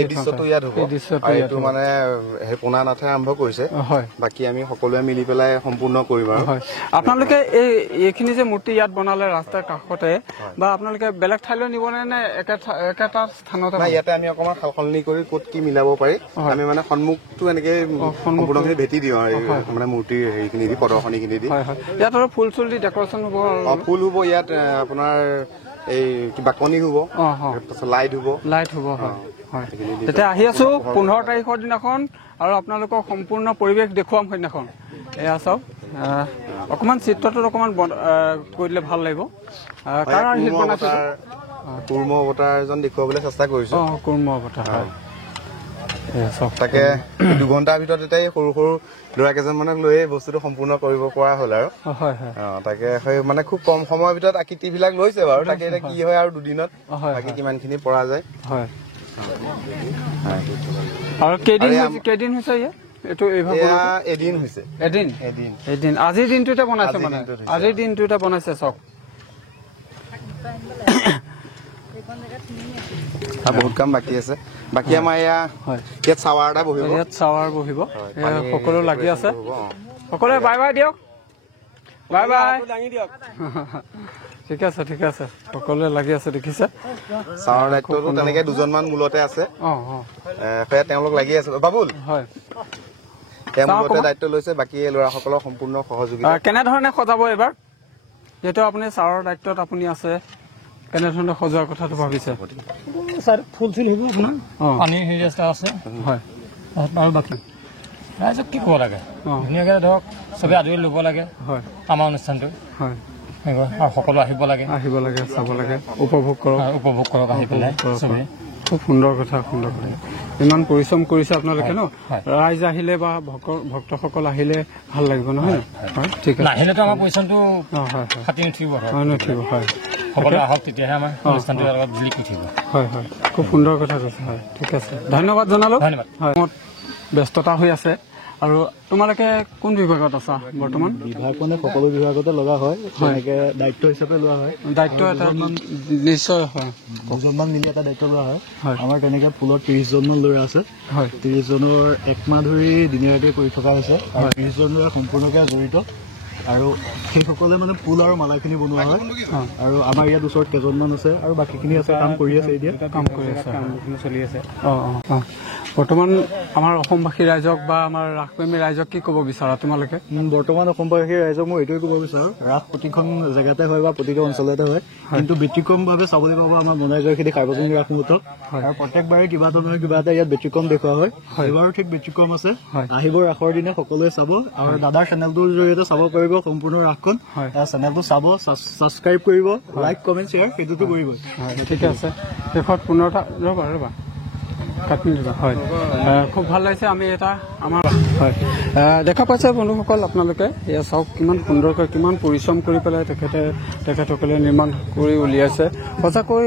এই দৃশ্যটো ইয়াত হ'ব এইটো মানে পোনা নাথে আৰম্ভ কৰিছে বাকী আমি সকলোৱে মিলি পেলাই সম্পূৰ্ণ কৰিম আৰু আপোনালোকে এইখিনি যে মূৰ্তি ইয়াত বনালে ৰাস্তাৰ কাষতে বা আপোনালোকে বেলেগ ঠাইলৈ নিবনে নে একেটা স্থানতে ইয়াতে আমি অকণমান সালসলনি কৰি ক'ত কি মিলাব পাৰি আমি মানে সন্মুখটো এনেকে সম্পূৰ্ণখিনি ভেটি দিওঁ আৰু মানে মূৰ্তিৰ হেৰিখিনি দি প্ৰদৰ্শনীখিনি দি ইয়াত আৰু ফুল চুল দি ডেকৰেশ্যন হ'ব ফুল হ'ব ইয়াত আপোনাৰ এই কিবা কণী হ'ব লাইট হ'ব তেতিয়া আহি আছো 15 তাৰিখৰ দিনাখন আৰু আপোনালোকক সম্পূৰ্ণ পৰিৱেশ দেখুৱাম সেইদিনাখন এয়া চাওক অকণমান চিত্ৰটোত অকণমান কৰি দিলে ভাল লাগিব কুৰ্ম অৱতাৰ এজন দেখুৱাবলৈ চেষ্টা কৰিছো কুৰ্ম অৱতাৰ তাকে 2 ঘণ্টাৰ ভিতৰতে সৰু সৰু ল'ৰা কেইজনমানক লৈ বস্তুটো সম্পূৰ্ণ কৰিব পৰা হ'ল আৰু তাকে মানে খুব কম সময়ৰ ভিতৰত আকৃতিবিলাক লৈছে বাৰু তাকে এতিয়া কি হয় আৰু 2 দিনত বাকী কিমানখিনি পৰা যায় আৰু কেইদিন হৈছে এইটো এদিন হৈছে এদিন আজিৰ দিনটোতে বনাইছে মানে আজিৰ দিনটোতে বনাইছে চক বহুত কাম বাকী আছে বাকী আমাৰ ইয়াত চাৱাৰ এটা বহিব সকলো লাগি আছে সকলোৱে বাই বাই দিয়ক বাই বাই ঠিক আছে সকলোৱে লাগি আছে দেখিছে চাৱাৰ দায়িত্বটো তেনেকে 2জনমান মূলতে আছে তেওঁলোক লাগি আছে বাবুল তেওঁলোকে দায়িত্ব লৈছে বাকী ল'ৰাসকলৰ সম্পূৰ্ণ সহযোগিতা কেনেধৰণে সজাব এইবাৰ যিহেতু আপুনি চাৰৰ দায়িত্বত আপুনি আছে কেনেধৰণে সজোৱাৰ কথাটো ভাবিছে ফুল চুল হ'ব আপোনাৰ পানীৰ হেৰি ৰাস্তা আছে আৰু বাকী ৰাইজক কি ক'ব লাগে ধুনীয়াকৈ ধৰক চবেই আদৰি ল'ব লাগে আমাৰ অনুষ্ঠানটো আৰু সকলো আহিব লাগে চাব লাগে উপভোগ কৰক আহি পেলাই চবেই খুব সুন্দৰ কথা ইমান পৰিশ্ৰম কৰিছে আপোনালোকে ন ৰাইজ আহিলে বা ভক্তসকল আহিলে ভাল লাগিব নহয় ঠিক আছে নাহিলেতো আমাৰ পৰিশ্ৰমটো ফাটি নুঠিব সকলো আহক তেতিয়াহে আমাৰ অনুষ্ঠানটো অলপ জিলিকি উঠিব খুব সুন্দৰ কথা কৈছে ঠিক আছে ধন্যবাদ জনালো ব্যস্ততা হৈ আছে আৰু তোমালোকে কোন বিভাগত আছা বৰ্তমান? বিভাগ মানে সকলো বিভাগতে লগা হয়, তেনেকে দায়িত্ব হিচাপে লোৱা হয়। দায়িত্ব এটা নিশ্চয় হয়, দুজনমান মিলি এটা দায়িত্ব লোৱা হয়। আমাৰ তেনেকে ফুলত 30জনমান ল'ৰা আছে। 30জনৰ 1 মাহ ধৰি দিনে ৰাতিয়ে কৰি থকা হৈছে আৰু 30জন ল'ৰা সম্পূৰ্ণকে জড়িত আৰু সেইসকলে মানে ফুল আৰু মালাখিনি বনোৱা হয়। আৰু আমাৰ ইয়াত ওচৰত কেইজনমান আছে আৰু বাকীখিনি আছে, কাম কৰি আছে, এতিয়া কাম কৰি আছে, চলি আছে। বৰ্তমান আমাৰ অসমবাসী ৰাইজক বা আমাৰ ৰাসপ্ৰেমী ৰাইজক কি ক'ব বিচাৰা তোমালোকে? বৰ্তমান অসমবাসী ৰাইজক মই এইটোৱে ক'ব বিচাৰোঁ, ৰাস প্ৰতিখন জেগাতে হয় বা প্ৰতিটো অঞ্চলতে হয়, কিন্তু ব্যতিক্ৰমভাৱে চাবলৈ পাব আমাৰ মনাইজৰখিনি সাৰ্বজনীন ৰাস মহোৎসৱ। আৰু প্ৰত্যেকবাৰে কিবা এটা নহয় কিবা এটা ইয়াত ব্যতিক্ৰম দেখুওৱা হয়। এইবাৰো ঠিক ব্যতিক্ৰম আছে। আহিব ৰাসৰ দিনা সকলোৱে চাব আৰু দাদাৰ চেনেলটোৰ জৰিয়তে চাব পাৰিব সম্পূৰ্ণ ৰাসখন। চেনেলটো চাব, ছাবস্ক্ৰাইব কৰিব, লাইক কমেণ্ট শ্বেয়াৰ সেইটোতো কৰিবই। ঠিকে আছে, শেষত পুনৰটা ৰ'বা হয়, খুব ভাল লাগিছে। আমি এটা আমাৰ হয় দেখা পাইছে বন্ধুসকল, আপোনালোকে এয়া চাওক কিমান সুন্দৰকৈ কিমান পৰিশ্ৰম কৰি পেলাই তেখেতসকলে নিৰ্মাণ কৰি উলিয়াইছে। সঁচাকৈ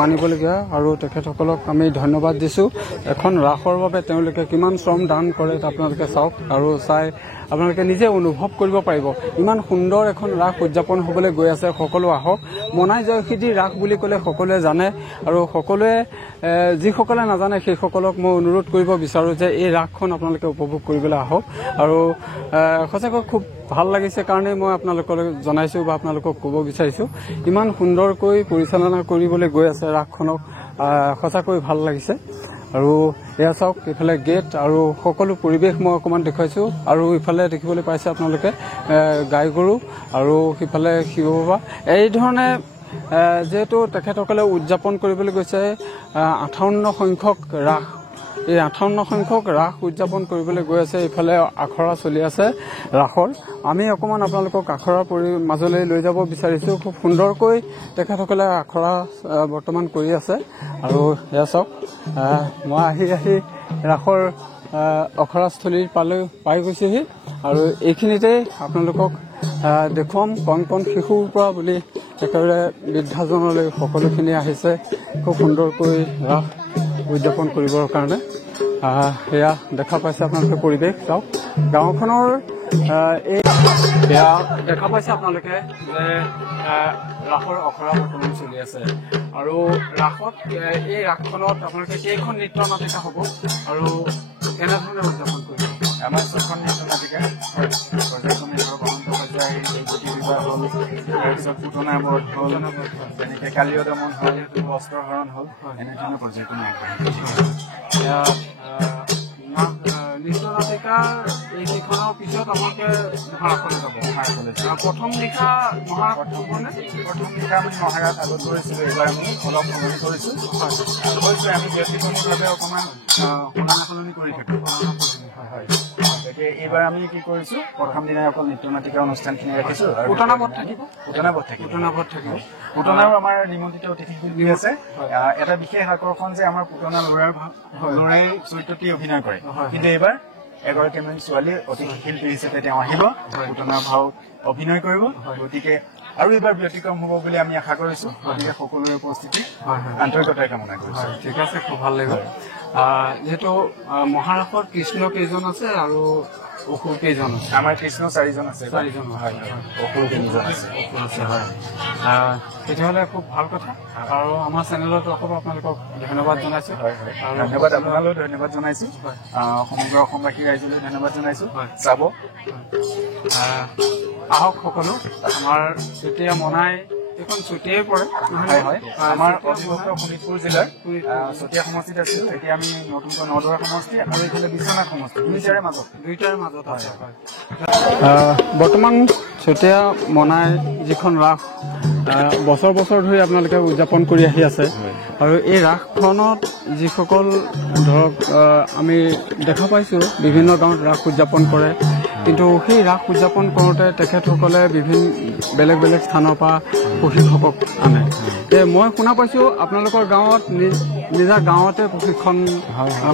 মানিবলগীয়া আৰু তেখেতসকলক আমি ধন্যবাদ দিছোঁ। এখন ৰাসৰ বাবে তেওঁলোকে কিমান শ্ৰম দান কৰে আপোনালোকে চাওক আৰু চাই আপোনালোকে নিজে অনুভৱ কৰিব পাৰিব। ইমান সুন্দৰ এখন ৰাস উদযাপন হ'বলৈ গৈ আছে। সকলো আহক। মনাই জয়সিদ্ধি ৰাস বুলি ক'লে সকলোৱে জানে আৰু সকলোৱে যিসকলে নাজানে সেইসকলক মই অনুৰোধ কৰিব বিচাৰোঁ যে এই ৰাসখন আপোনালোকে উপভোগ কৰিবলৈ আহক। আৰু সঁচাকৈ খুব ভাল লাগিছে কাৰণেই মই আপোনালোকলৈ জনাইছোঁ বা আপোনালোকক ক'ব বিচাৰিছোঁ, ইমান সুন্দৰকৈ পৰিচালনা কৰিবলৈ গৈ আছে ৰাসখনক। সঁচাকৈ ভাল লাগিছে। আৰু এয়া চাওক, ইফালে গেট আৰু সকলো পৰিৱেশ মই অকণমান দেখুৱাইছোঁ। আৰু ইফালে দেখিবলৈ পাইছে আপোনালোকে গাই গৰু আৰু সিফালে শিৱ বাবা। এই ধৰণে যিহেতু তেখেতসকলে উদযাপন কৰিবলৈ গৈছে 58 সংখ্যক ৰাস, এই 58 সংখ্যক ৰাস উদযাপন কৰিবলৈ গৈ আছে। ইফালে আখৰা চলি আছে ৰাসৰ। আমি অকণমান আপোনালোকক আখৰাৰ মাজলৈ লৈ যাব বিচাৰিছোঁ। খুব সুন্দৰকৈ তেখেতসকলে আখৰা বৰ্তমান কৰি আছে। আৰু এয়া চাওক, মই আহি ৰাসৰ আখৰাস্থলীৰ পাই গৈছোহি আৰু এইখিনিতে আপোনালোকক দেখুৱাম। কণ শিশুৰ পৰা বুলি একেবাৰে বৃদ্ধাজনলৈ সকলোখিনি আহিছে খুব সুন্দৰকৈ ৰাস উদযাপন কৰিবৰ কাৰণে। এয়া দেখা পাইছে আপোনালোকে পৰিৱেশ। চাওক গাঁওখনৰ এয়া দেখা পাইছে আপোনালোকে যে ৰাসৰ আখৰা বৰ্তমান চলি আছে। আৰু ৰাসত এই ৰাসখনত আপোনালোকে কেইখন নৃত্য নাটিকা হ'ব আৰু কেনেধৰণে উদযাপন কৰিব? আমাৰ 6খন নৃত্য নাটিকা, তাৰপিছত পুতনা বধ হ'ল, তেনেকৈ কালীয় দমন হ'ল, বস্ত্ৰহৰণ হ'ল, এনেধৰণৰ পৰ্যায়ক্ৰমে নৃত্য নাটিকাৰ এইকেইখনৰ পিছত আমাকে মহাৰাসলৈ যাব। প্ৰথম নিশা মহাৰাস হ'বনে? প্ৰথম নিশা আমি মহাৰাস আগত কৰিছিলোঁ, এইবাৰ আমি অলপ সলনি কৰিছোঁ। কৈছোঁ আমি ব্যক্তিগতভাৱে অকণমান সলনি কৰি থাকোঁ। গতিকে এইবাৰ আমি কি কৰিছোঁ, প্ৰথম দিনাই অকল নৃত্য নাটিকা অনুষ্ঠানখিনি ৰাখিছোঁ। পুতনাবধ থাকিব। পুতনাও আমাৰ নিমন্ত্ৰিত অতিথি শিল্পী আছে। এটা বিশেষ আকৰ্ষণ যে আমাৰ পুতনা ল'ৰাই চৰিত্ৰটি অভিনয় কৰে, কিন্তু এইবাৰ এগৰাকীমান ছোৱালী অতিথি শিল্পী হিচাপে তেওঁ আহিব, পুতনাৰ ভাও অভিনয় কৰিব। গতিকে আৰু এইবাৰ ব্যতিক্ৰম হ'ব বুলি আমি আশা কৰিছোঁ। গতিকে সকলোৰে উপস্থিতি আন্তৰিকতাৰে কামনা কৰিছোঁ। ঠিক আছে, খুব ভাল লাগিব। যিহেতু মহাৰাসত কৃষ্ণ কেইজন আছে আৰু অসুৰ কেইজন আছে? আমাৰ কৃষ্ণ 4জন আছে। 4জন হয়, অসুৰ 3জন আছে। হয়, তেতিয়াহ'লে খুব ভাল কথা। আৰু আমাৰ চেনেলত আকৌ আপোনালোকক ধন্যবাদ জনাইছোঁ। ধন্যবাদ আপোনালৈ ধন্যবাদ জনাইছোঁ। সমগ্ৰ অসমবাসী ৰাইজলৈ ধন্যবাদ জনাইছোঁ। চাব আহক সকলো। আমাৰ তেতিয়া মনাই এইখন চুটিয়াই পৰে। হয়, আমাৰ অবিভক্ত শোণিতপুৰ জিলাৰ চতিয়া সমষ্টিত আছিলোঁ। এতিয়া আমি নতুনকৈ নদৰা সমষ্টি আৰু এইফালে বিশ্বনাথ সমষ্টি, দুইটাৰে মাজত আছে। বৰ্তমান চতিয়া মনাই যিখন ৰাস বছৰ ধৰি আপোনালোকে উদযাপন কৰি আহি আছে, আৰু এই ৰাসখনত যিসকল ধৰক আমি দেখা পাইছোঁ বিভিন্ন গাঁৱত ৰাস উদযাপন কৰে, কিন্তু সেই ৰাস উদযাপন কৰোঁতে তেখেতসকলে বেলেগ স্থানৰ পৰা প্ৰশিক্ষকক আনে। মই শুনা পাইছোঁ আপোনালোকৰ গাঁৱত নিজা গাঁৱতে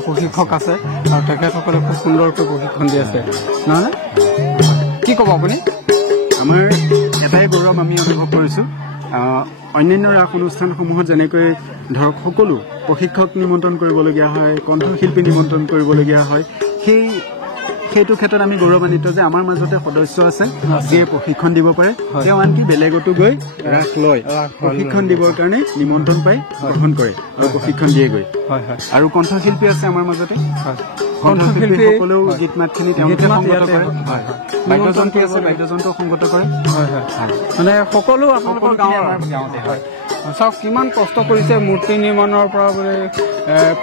প্ৰশিক্ষক আছে আৰু তেখেতসকলে খুব সুন্দৰকৈ প্ৰশিক্ষণ দি আছে, নহয়নে? কি ক'ব আপুনি? আমাৰ এটাই গৌৰৱ আমি অনুভৱ কৰিছোঁ। অন্যান্য ৰাস অনুষ্ঠানসমূহত যেনেকৈ ধৰক সকলো প্ৰশিক্ষক নিমন্ত্ৰণ কৰিবলগীয়া হয়, কণ্ঠশিল্পী নিমন্ত্ৰণ কৰিবলগীয়া হয়, সেইটো ক্ষেত্ৰত আমি গৌৰৱান্বিত যে আমাৰ মাজতে সদস্য আছে যিয়ে প্ৰশিক্ষণ দিব পাৰে তেওঁ আনকি বেলেগতো গৈ ৰাস লয় প্ৰশিক্ষণ দিবৰ কাৰণে নিমন্ত্ৰণ পাই গ্ৰহণ কৰে আৰু প্ৰশিক্ষণ দিয়েগৈ আৰু কণ্ঠশিল্পী আছে আমাৰ মাজতে কণ্ঠশিল্পীসকলেও গীত মাতখিনি তেওঁলোকে সংগত কৰে বাদ্যযন্ত্ৰী আছে বাদ্যযন্ত্ৰ সংগত কৰে মানে সকলো আপোনালোকৰ গাঁৱতে হয় চাওক কিমান কষ্ট কৰিছে মূৰ্তি নিৰ্মাণৰ পৰা বোলে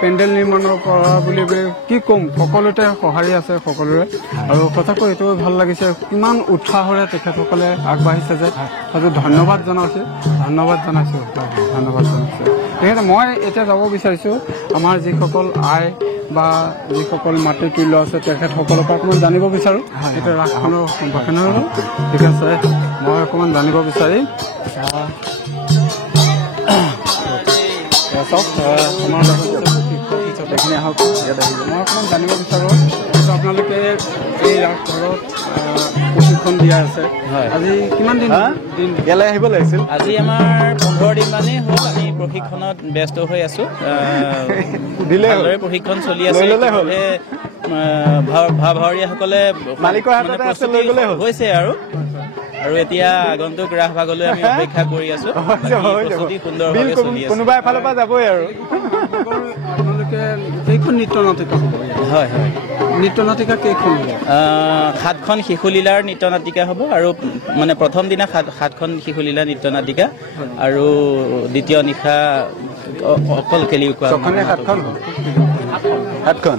পেণ্ডেল নিৰ্মাণৰ পৰা বুলি কি ক'ম সকলোতে সঁহাৰি আছে সকলোৰে আৰু সঁচাকৈ এইটো ভাল লাগিছে কিমান উৎসাহেৰে তেখেতসকলে আগবাঢ়িছে যে সেইটো ধন্যবাদ জনাইছোঁ তেখেতে মই এতিয়া যাব বিচাৰিছোঁ আমাৰ যিসকল আই বা যিসকল মাতৃতুল্য আছে তেখেতসকলৰ পৰা অকণমান জানিব বিচাৰোঁ এতিয়া ৰাসখনৰ সম্পৰ্কে নহয় ঠিক আছে মই অকণমান জানিব বিচাৰিম চাওক আমাৰ এইখিনি আহক ইয়াত আহিব মই অকণমান জানিব বিচাৰোঁ আপোনালোকে এই ৰাসঘৰত প্ৰশিক্ষণ দিয়া আছে আজি কিমান দিন ইয়ালৈ আহিব লাগিছিল আজি আমাৰ 15 দিন মানেই হ'ল আমি প্ৰশিক্ষণত ব্যস্ত হৈ আছো ভালদৰে প্ৰশিক্ষণ চলি আছে ভাৱৰীয়াসকলে মালিকৰ হাততে আছে লৈ গ'লে হৈছে আৰু এতিয়া আগন্তুক ৰাস ভাগলৈ আমি অপেক্ষা কৰি আছো প্ৰস্তুতি সুন্দৰভাৱে চলি আছে কোনোবা এফালৰ পৰা যাবই আৰু আপোনালোকে কেইখন নৃত্য নাটিকা হ'ব হয় নৃত্য নাটিকা কেইখন হ'ব 7খন শিশুলীলাৰ নৃত্য নাটিকা হ'ব আৰু মানে প্ৰথম দিনা 7খন শিশুলীলা নৃত্য নাটিকা আৰু দ্বিতীয় নিশা অকল খেলি উকোৱা 7খন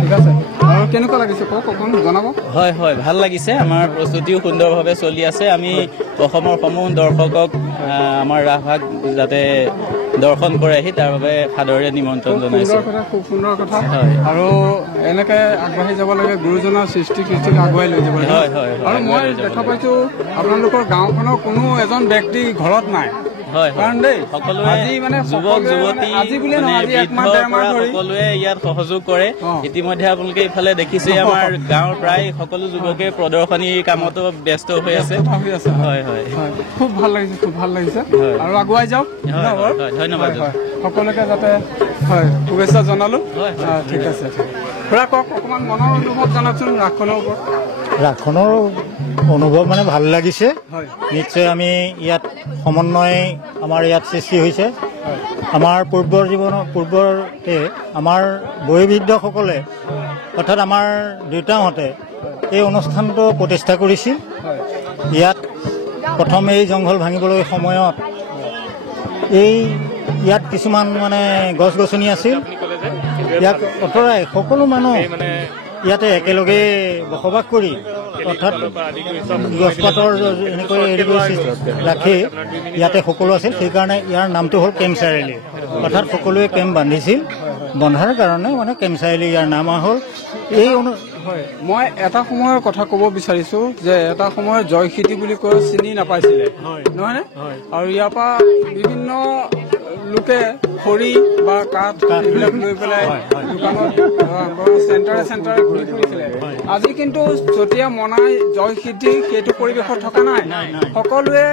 ঠিক আছে আৰু কেনেকুৱা লাগিছে কওক অকণ জনাব হয় ভাল লাগিছে আমাৰ প্ৰস্তুতিও সুন্দৰভাৱে চলি আছে আমি অসমৰ সমূহ দৰ্শকক আমাৰ ৰাসভাগ যাতে দৰ্শন কৰেহি তাৰ বাবে সাদৰে নিমন্ত্ৰণ জনাইছোঁ খুব সুন্দৰ কথা আৰু এনেকে আগবাঢ়ি যাব লাগে গুৰুজনাৰ সৃষ্টিক আগুৱাই লৈ যাব লাগে আৰু মই দেখা পাইছোঁ আপোনালোকৰ গাঁওখনৰ কোনো এজন ব্যক্তি ঘৰত নাই কাৰণ দেই সকলোৱে মানে যুৱক যুৱতী সকলোৱে ইয়াত সহযোগ কৰে ইতিমধ্যে আপোনালোকে ইফালে দেখিছে আমাৰ গাঁৱৰ প্ৰায় সকলো যুৱকে প্ৰদৰ্শনীৰ কামতো ব্যস্ত হৈ আছে খুব ভাল লাগিছে আৰু আগুৱাই যাওক ধন্যবাদ সকলোকে যাতে শুভেচ্ছা জনালোঁ ঠিক আছে খুৰা কওক অকণমান মনৰ অনুভৱ জনাওকচোন ৰাসখনৰ ওপৰত ৰাসখনৰ অনুভৱ মানে ভাল লাগিছে নিশ্চয় আমি ইয়াত সমন্বয় আমাৰ ইয়াত সৃষ্টি হৈছে আমাৰ পূৰ্বতে আমাৰ বয়োবৃদ্ধসকলে অৰ্থাৎ আমাৰ দেউতাহঁতে এই অনুষ্ঠানটো প্ৰতিষ্ঠা কৰিছিল ইয়াত প্ৰথম এই জংঘল ভাঙিবলৈ সময়ত ইয়াত কিছুমান মানে গছ গছনি আছিল ইয়াক আঁতৰাই সকলো মানুহ ইয়াতে একেলগে বসবাস কৰি অৰ্থাৎ গছপাতৰ এনেকৈ ৰাখি ইয়াতে সকলো আছিল সেইকাৰণে ইয়াৰ নামটো হ'ল কেম্প চাৰিআলি অৰ্থাৎ সকলোৱে কেম্প বান্ধিছিল বন্ধাৰ কাৰণে মানে কেম্প চাৰিআলি ইয়াৰ নাম হ'ল মই এটা সময়ৰ কথা ক'ব বিচাৰিছোঁ যে এটা সময়ত জয়সিতি বুলি কৈ চিনি নাপাইছিলে নহয়নে আৰু ইয়াৰ পৰা বিভিন্ন লোকে খৰি বা কাঠ এইবিলাক লৈ পেলাই দোকানত চেণ্টাৰে ঘূৰি ফুৰিছিলে আজি কিন্তু যেতিয়া মনাই জয়সিদ্ধি সেইটো পৰিৱেশত থকা নাই সকলোৱে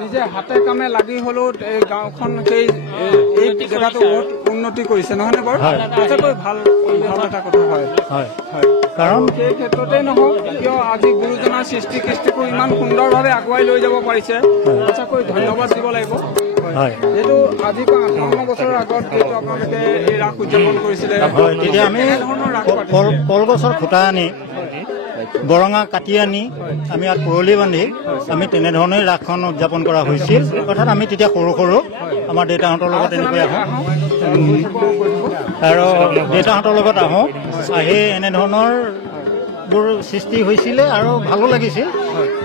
নিজে হাতে কামে লাগি হ'লেও এই গাঁওখন এই জেগাটো বহুত উন্নতি কৰিছে নহয়নে বাৰু সঁচাকৈ ভাল এটা কথা হয় কাৰণ সেই ক্ষেত্ৰতেই নহওক কিয় আজি গুৰুজনাৰ সৃষ্টি কৃষ্টিকো ইমান সুন্দৰভাৱে আগুৱাই লৈ যাব পাৰিছে সঁচাকৈ ধন্যবাদ দিব লাগিব এইটো আজি 58 বছৰৰ আগত যিটো আপোনালোকে এই ৰাস উদযাপন কৰিছিলে তেতিয়া আমি কলগছৰ খুঁটা আনি বৰঙা কাটি আনি আমি ইয়াত পুৰলি বান্ধি আমি তেনেধৰণে ৰাসখন উদযাপন কৰা হৈছিল অৰ্থাৎ আমি তেতিয়া সৰু আমাৰ দেউতাহঁতৰ লগত এনেকৈ আহোঁ আৰু দেউতাহঁতৰ লগত আহোঁ আহি এনেধৰণৰ বোৰ সৃষ্টি হৈছিলে আৰু ভালো লাগিছিল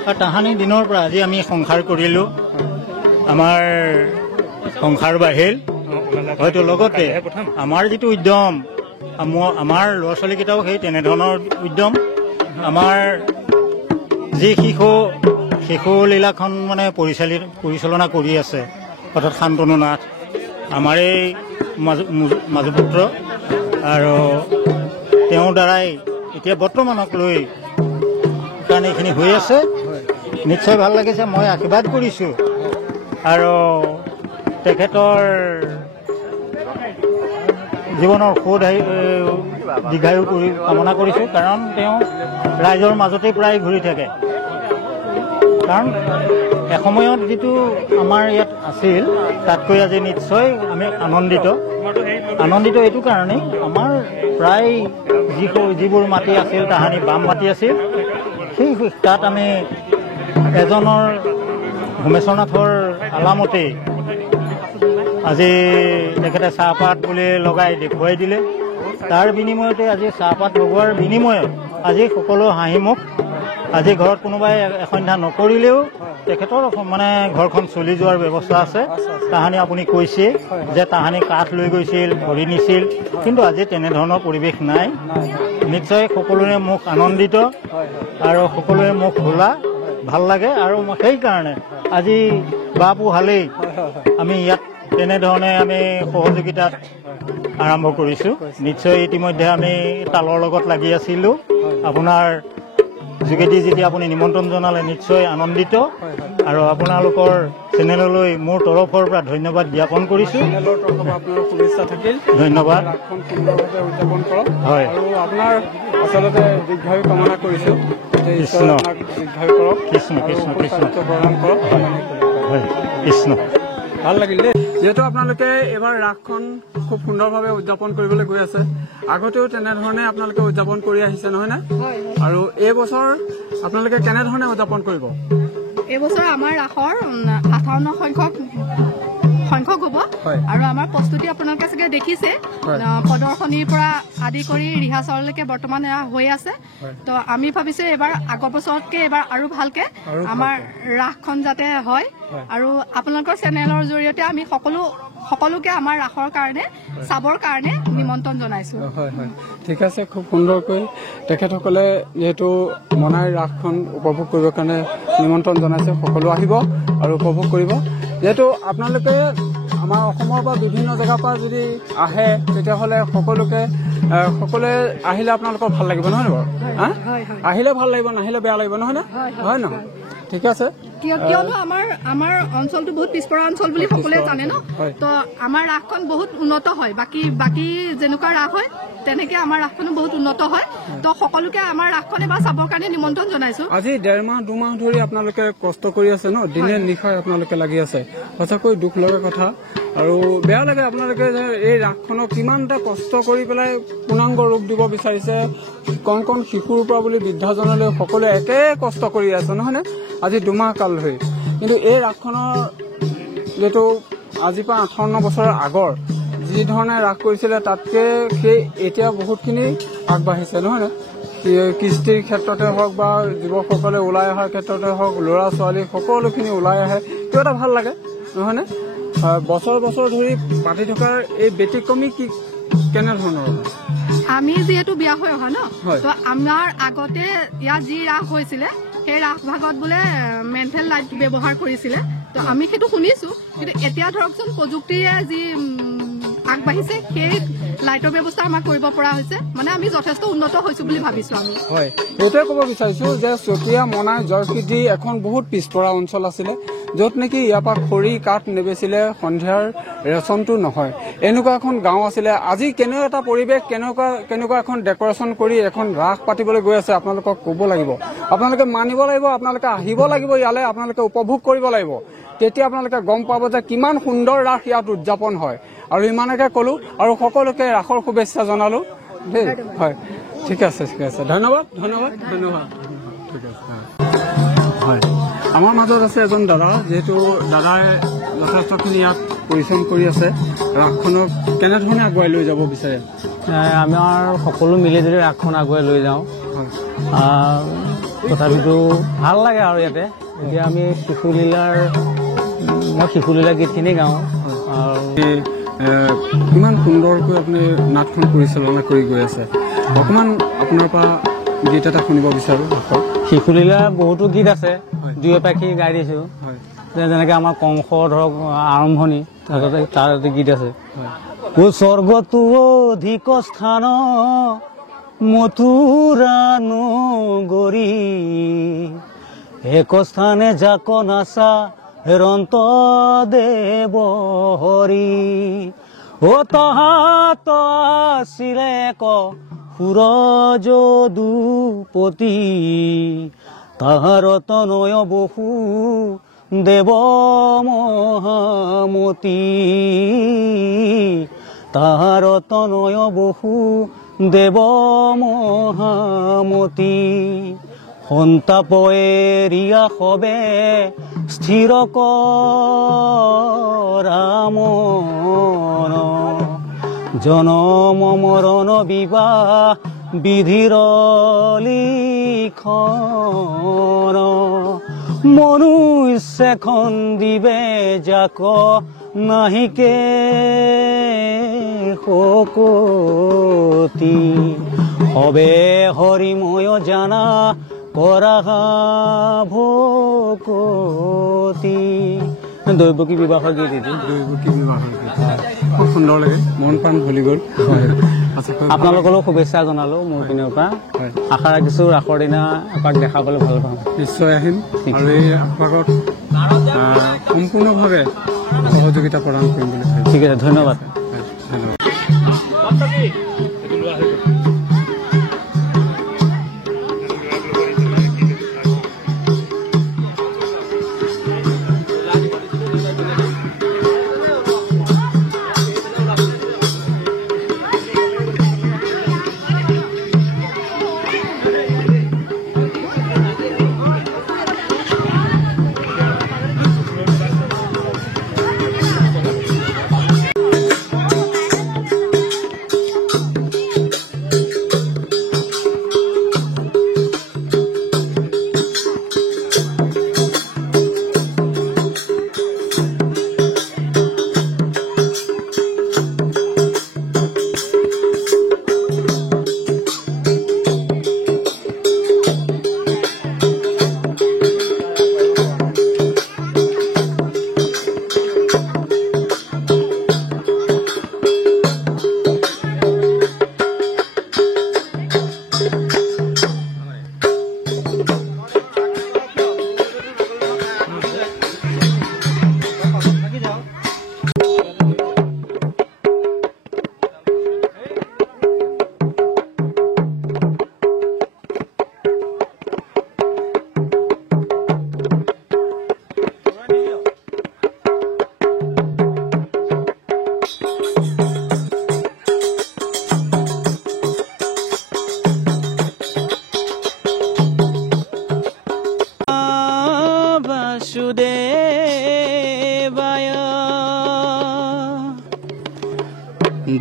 আৰু তাহানি দিনৰ পৰা আজি আমি সংসাৰ কৰিলোঁ আমাৰ সংসাৰ বাঢ়িল হয়তো লগতে আমাৰ যিটো উদ্যম আমাৰ ল'ৰা ছোৱালীকেইটাও সেই তেনেধৰণৰ উদ্যম আমাৰ যি শিশু লীলাখন মানে পৰিচালনা কৰি আছে অৰ্থাৎ শান্তনু নাথ আমাৰেই মাজুপুত্ৰ আৰু তেওঁৰ দ্বাৰাই এতিয়া বৰ্তমানক লৈ কাৰণে এইখিনি হৈ আছে নিশ্চয় ভাল লাগিছে মই আশীৰ্বাদ কৰিছোঁ আৰু তেখেতৰ জীৱনৰ দীৰ্ঘায়ু কামনা কৰিছোঁ, কাৰণ তেওঁ ৰাইজৰ মাজতেই প্ৰায় ঘূৰি থাকে। কাৰণ এসময়ত যিটো আমাৰ ইয়াত আছিল তাতকৈ আজি নিশ্চয় আমি আনন্দিত এইটো কাৰণেই আমাৰ প্ৰায় যিবোৰ মাটি আছিল তাহানি বাম মাটি আছিল, সেই তাত আমি এজনৰ ভূমেশ্বৰ নাথৰ আলামতেই আজি তেখেতে চাহপাত বুলি লগাই দেখুৱাই দিলে। তাৰ বিনিময়তে আজি চাহপাত লগোৱাৰ বিনিময়ত আজি সকলো হাঁহিমুখ। আজি ঘৰত কোনোবাই এসন্ধ্যা নকৰিলেও তেখেতৰ মানে ঘৰখন চলি যোৱাৰ ব্যৱস্থা আছে। তাহানি আপুনি কৈছে যে তাহানি কাঠ লৈ গৈছিল, ধৰি নিছিল, কিন্তু আজি তেনেধৰণৰ পৰিৱেশ নাই। নিশ্চয় সকলোৰে মুখ আনন্দিত আৰু সকলোৰে মুখ খোলা, ভাল লাগে। আৰু সেইকাৰণে আজি বাপু হালেই আমি ইয়াত তেনেধৰণে আমি সহযোগিতাত আৰম্ভ কৰিছোঁ। নিশ্চয় ইতিমধ্যে আমি তালৰ লগত লাগি আছিলোঁ। আপোনাৰ যোগেদি যেতিয়া আপুনি নিমন্ত্ৰণ জনালে নিশ্চয় আনন্দিত, আৰু আপোনালোকৰ চেনেললৈ মোৰ তৰফৰ পৰা ধন্যবাদ জ্ঞাপন কৰিছোঁ। শুভেচ্ছা থাকিল, ধন্যবাদ। সুন্দৰভাৱে উদযাপন কৰক। হয়, আৰু আপোনাৰ আচলতে দীৰ্ঘায়ু কামনা কৰিছোঁ। কৃষ্ণ দীৰ্ঘায়ু কৰক, কৃষ্ণ কৃষ্ণ কৃষ্ণ প্ৰদান কৰক। হয়, কৃষ্ণ। ভাল লাগিল দেই। যিহেতু আপোনালোকে এইবাৰ ৰাসখন খুব সুন্দৰভাৱে উদযাপন কৰিবলৈ গৈ আছে, আগতেও তেনেধৰণে আপোনালোকে উদযাপন কৰি আহিছে নহয়নে? আৰু এই বছৰ আপোনালোকে কেনেধৰণে উদযাপন কৰিব? এইবছৰ আমাৰ ৰাসৰ 58 সংখ্যক হ'ব, আৰু আমাৰ প্ৰস্তুতি আপোনালোকে চাগে দেখিছে, প্ৰদৰ্শনীৰ পৰা আদি কৰি ৰিহাৰ্চললৈকে বৰ্তমান হৈ আছে। তো আমি ভাবিছো এইবাৰ আগৰ বছৰতকে এইবাৰ আৰু ভালকে আমাৰ ৰাসখন যাতে হয়, আৰু আপোনালোকৰ চেনেলৰ জৰিয়তে আমি সকলোকে আমাৰ ৰাসৰ কাৰণে চাবৰ কাৰণে নিমন্ত্ৰণ জনাইছো। ঠিক আছে, খুব সুন্দৰকৈ তেখেতসকলে যিহেতু মনাই ৰাসখন উপভোগ কৰিবৰ কাৰণে নিমন্ত্ৰণ জনাইছে। সকলো আহিব আৰু উপভোগ কৰিব। যিহেতু আপোনালোকে আমাৰ অসমৰ পৰা বিভিন্ন জেগাৰ পৰা যদি আহে তেতিয়াহ'লে সকলোৱে আহিলে আপোনালোকৰ ভাল লাগিব নহয় নে বাৰু? আহিলে ভাল লাগিব, নাহিলে বেয়া লাগিব নহয় নে? হয় নহয়? ঠিক আছে। কিয়নো আমাৰ অঞ্চলটো বহুত পিছপৰা অঞ্চল বুলি সকলোৱে জানে ন, তো আমাৰ ৰাসখন বহুত উন্নত হয়। বাকী যেনেকুৱা ৰাস হয় তেনেকে আমাৰ ৰাসখনো বহুত উন্নত হয়। তো সকলোকে আমাৰ ৰাসখন এবাৰ চাবৰ কাৰণে নিমন্ত্ৰণ জনাইছো। আজি 1.5 মাহ 2 মাহ ধৰি আপোনালোকে কষ্ট কৰি আছে ন, দিনে নিশাই আপোনালোকে লাগি আছে। সঁচাকৈ দুখ লগা কথা আৰু বেয়া লাগে আপোনালোকে যে এই ৰাসখনক কিমানটা কষ্ট কৰি পেলাই পূৰ্ণাংগ ৰূপ দিব বিচাৰিছে। কণ শিশুৰ পৰা বুলি বৃদ্ধাজনলৈ সকলোৱে একে কষ্ট কৰি আছে নহয়নে? আজি 2 মাহ কাল ধৰি। কিন্তু এই ৰাসখনৰ যিহেতু আজিৰ পৰা 58 বছৰৰ আগৰ যি ধৰণে ৰাস কৰিছিলে তাতকে সেই এতিয়া বহুতখিনি আগবাঢ়িছে নহয়নে? কৃষ্টিৰ ক্ষেত্ৰতে হওক বা যুৱকসকলে ওলাই অহাৰ ক্ষেত্ৰতে হওক, ল'ৰা ছোৱালী সকলোখিনি ওলাই আহে, কিবা এটা ভাল লাগে নহয়নে? বছৰ ধৰি পাতি থকাৰ এই ব্যতিক্ৰমী কেনেধৰণৰ? আমি যিহেতু বিয়া হৈ অহা ন, তো আমাৰ আগতে ইয়াত যি ৰাস হৈছিলে সেই ৰাস ভাগত বোলে মেণ্টেল লাইট ব্যৱহাৰ কৰিছিলে। তো আমি সেইটো শুনিছো, কিন্তু এতিয়া ধৰকচোন প্ৰযুক্তিৰে যি আগবাঢ়িছে সেই লাইটৰ ব্যৱস্থা আমাক কৰিব পৰা হৈছে। মানে আমি যথেষ্ট উন্নত হৈছো বুলি ভাবিছো আমি। হয়, এইটোৱে ক'ব বিচাৰিছো যে চতিয়া, মনাই, জয়সিদ্ধি এখন বহুত পিছপৰা অঞ্চল আছিলে, য'ত নেকি ইয়াৰ পৰা খৰি কাঠ নেবেচিলে সন্ধিয়াৰ ৰেচনটো নহয়। এনেকুৱা এখন গাঁও আছিলে। আজি কেনেকুৱা এটা পৰিৱেশ, কেনেকুৱা এখন ডেকৰেশ্যন কৰি এখন ৰাস পাতিবলৈ গৈ আছে আপোনালোকক ক'ব লাগিব। আপোনালোকে মানিব লাগিব, আপোনালোকে আহিব লাগিব ইয়ালৈ, আপোনালোকে উপভোগ কৰিব লাগিব। তেতিয়া আপোনালোকে গম পাব যে কিমান সুন্দৰ ৰাস ইয়াত উদযাপন হয়। আৰু ইমানকে ক'লো আৰু সকলোকে ৰাসৰ শুভেচ্ছা জনালো দেই। হয়, ঠিক আছে। ধন্যবাদ। ঠিক আছে। হয়, আমাৰ মাজত আছে এজন দাদা, যিহেতু দাদাই যথেষ্টখিনি ইয়াত পৰিশ্ৰম কৰি আছে। ৰাসখনক কেনেধৰণে আগুৱাই লৈ যাব বিচাৰে? আমাৰ সকলো মিলি যদি ৰাসখন আগুৱাই লৈ যাওঁ, তথাপিতো ভাল লাগে। আৰু ইয়াতে এতিয়া আমি মই শিশুলীলাৰ গীতখিনি গাওঁ। কিমান সুন্দৰকৈ আপুনি নাটখন পৰিচালনা কৰি গৈ আছে, অকণমান আপোনাৰ পৰা গীত এটা শুনিব বিচাৰোঁ। শিশুলীলাৰ বহুতো গীত আছে, 2 এপাখি গাই দিছো। যেনেকে আমাৰ কংস ধৰক আৰম্ভণি, তাৰ এটা গীত আছে, ও স্বৰ্গতো অধিক স্থান মথুৰা নগৰী, এক স্থানে যাক নাচা হেৰন্ত দেৱ হৰি, ও তাহাত আছিলে সূৰজ দুপতি তাহাৰ তনয় বহু দেৱ মহামতি তাহাৰ তনয় বহু দেৱ মহামতি সন্তাপয়ে ৰিয়া সবে স্থিৰ কৰা মন জনম মৰণ বিবাহ বিধিৰ লিখন মনুষ্য খন্দিবে যাক নাহিকে শকতি হবে হৰিময় জানা কৰা ভকতি দৈৱকী বিবাহৰ গীত এইটো দৈৱকী বিবাহৰ গীত খুব সুন্দৰ লাগে মন প্ৰাণ ভুলি গ'ল আপোনালোকলৈও শুভেচ্ছা জনালো মোৰ পিনৰ পৰা আশা ৰাখিছো ৰাসৰ দিনা এপাক দেখা পালে ভাল পাম নিশ্চয় আহিম আৰু এই আপাকত সম্পূৰ্ণভাৱে সহযোগিতা প্ৰদান কৰিম বুলি ঠিক আছে ধন্যবাদ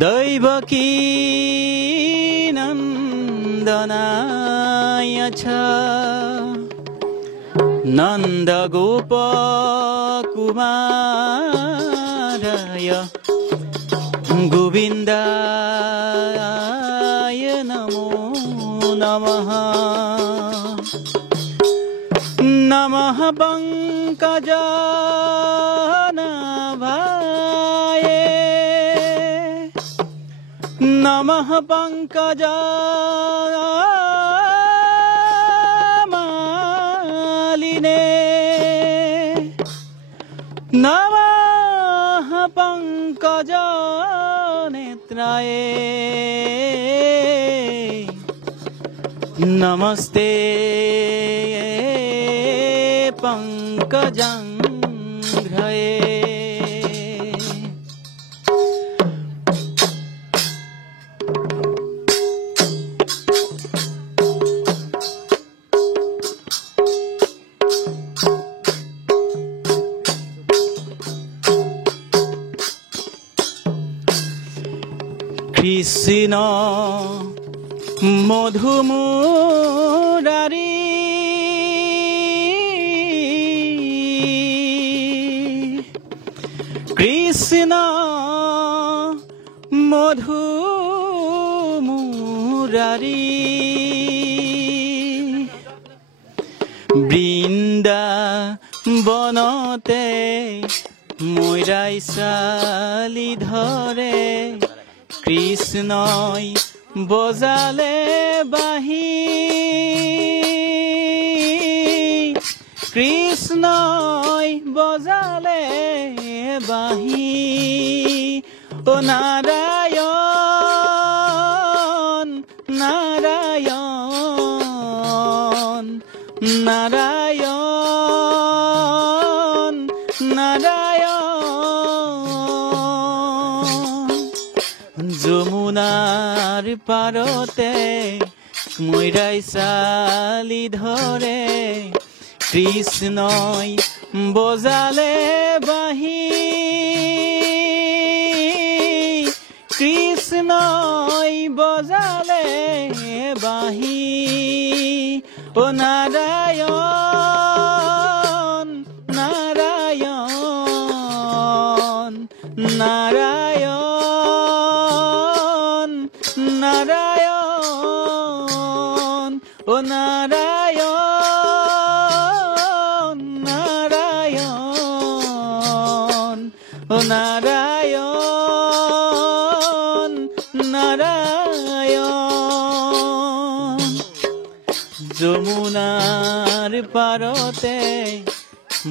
দৈৱকী নন্দনায় ছ নন্দ গোপ কুমারায় গোবিন্দায় নমো নমঃ নমঃ পঙ্কজানাভায়ে নমঃ পঙ্কজমালিনে নমঃ পঙ্কজনেত্রায়ে নমস্তে পঙ্কজাঙ্ঘ্রয়ে কৃষ্ণ মধুমুরারি কৃষ্ণ মধুমুরারি বৃন্দাবনতে ময়ূৰাই চালি ধৰে কৃষ্ণই বজালে বাঁহী কৃষ্ণই বজালে বাঁহী ও নাৰায়ণ নাৰায়ণ নাৰায়ণ যমুনাৰ পাৰতে মৈৰাই চালি ধৰে কৃষ্ণই বজালে বাঁহী কৃষ্ণই বজালে বাঁহী ও নাৰায়ণ নাৰায়ণ নাৰায়ণ নাৰায়ণ ও নাৰায়ণ নাৰায়ণ ও নাৰায়ণ নাৰায়ণ যমুনাৰ পাৰতে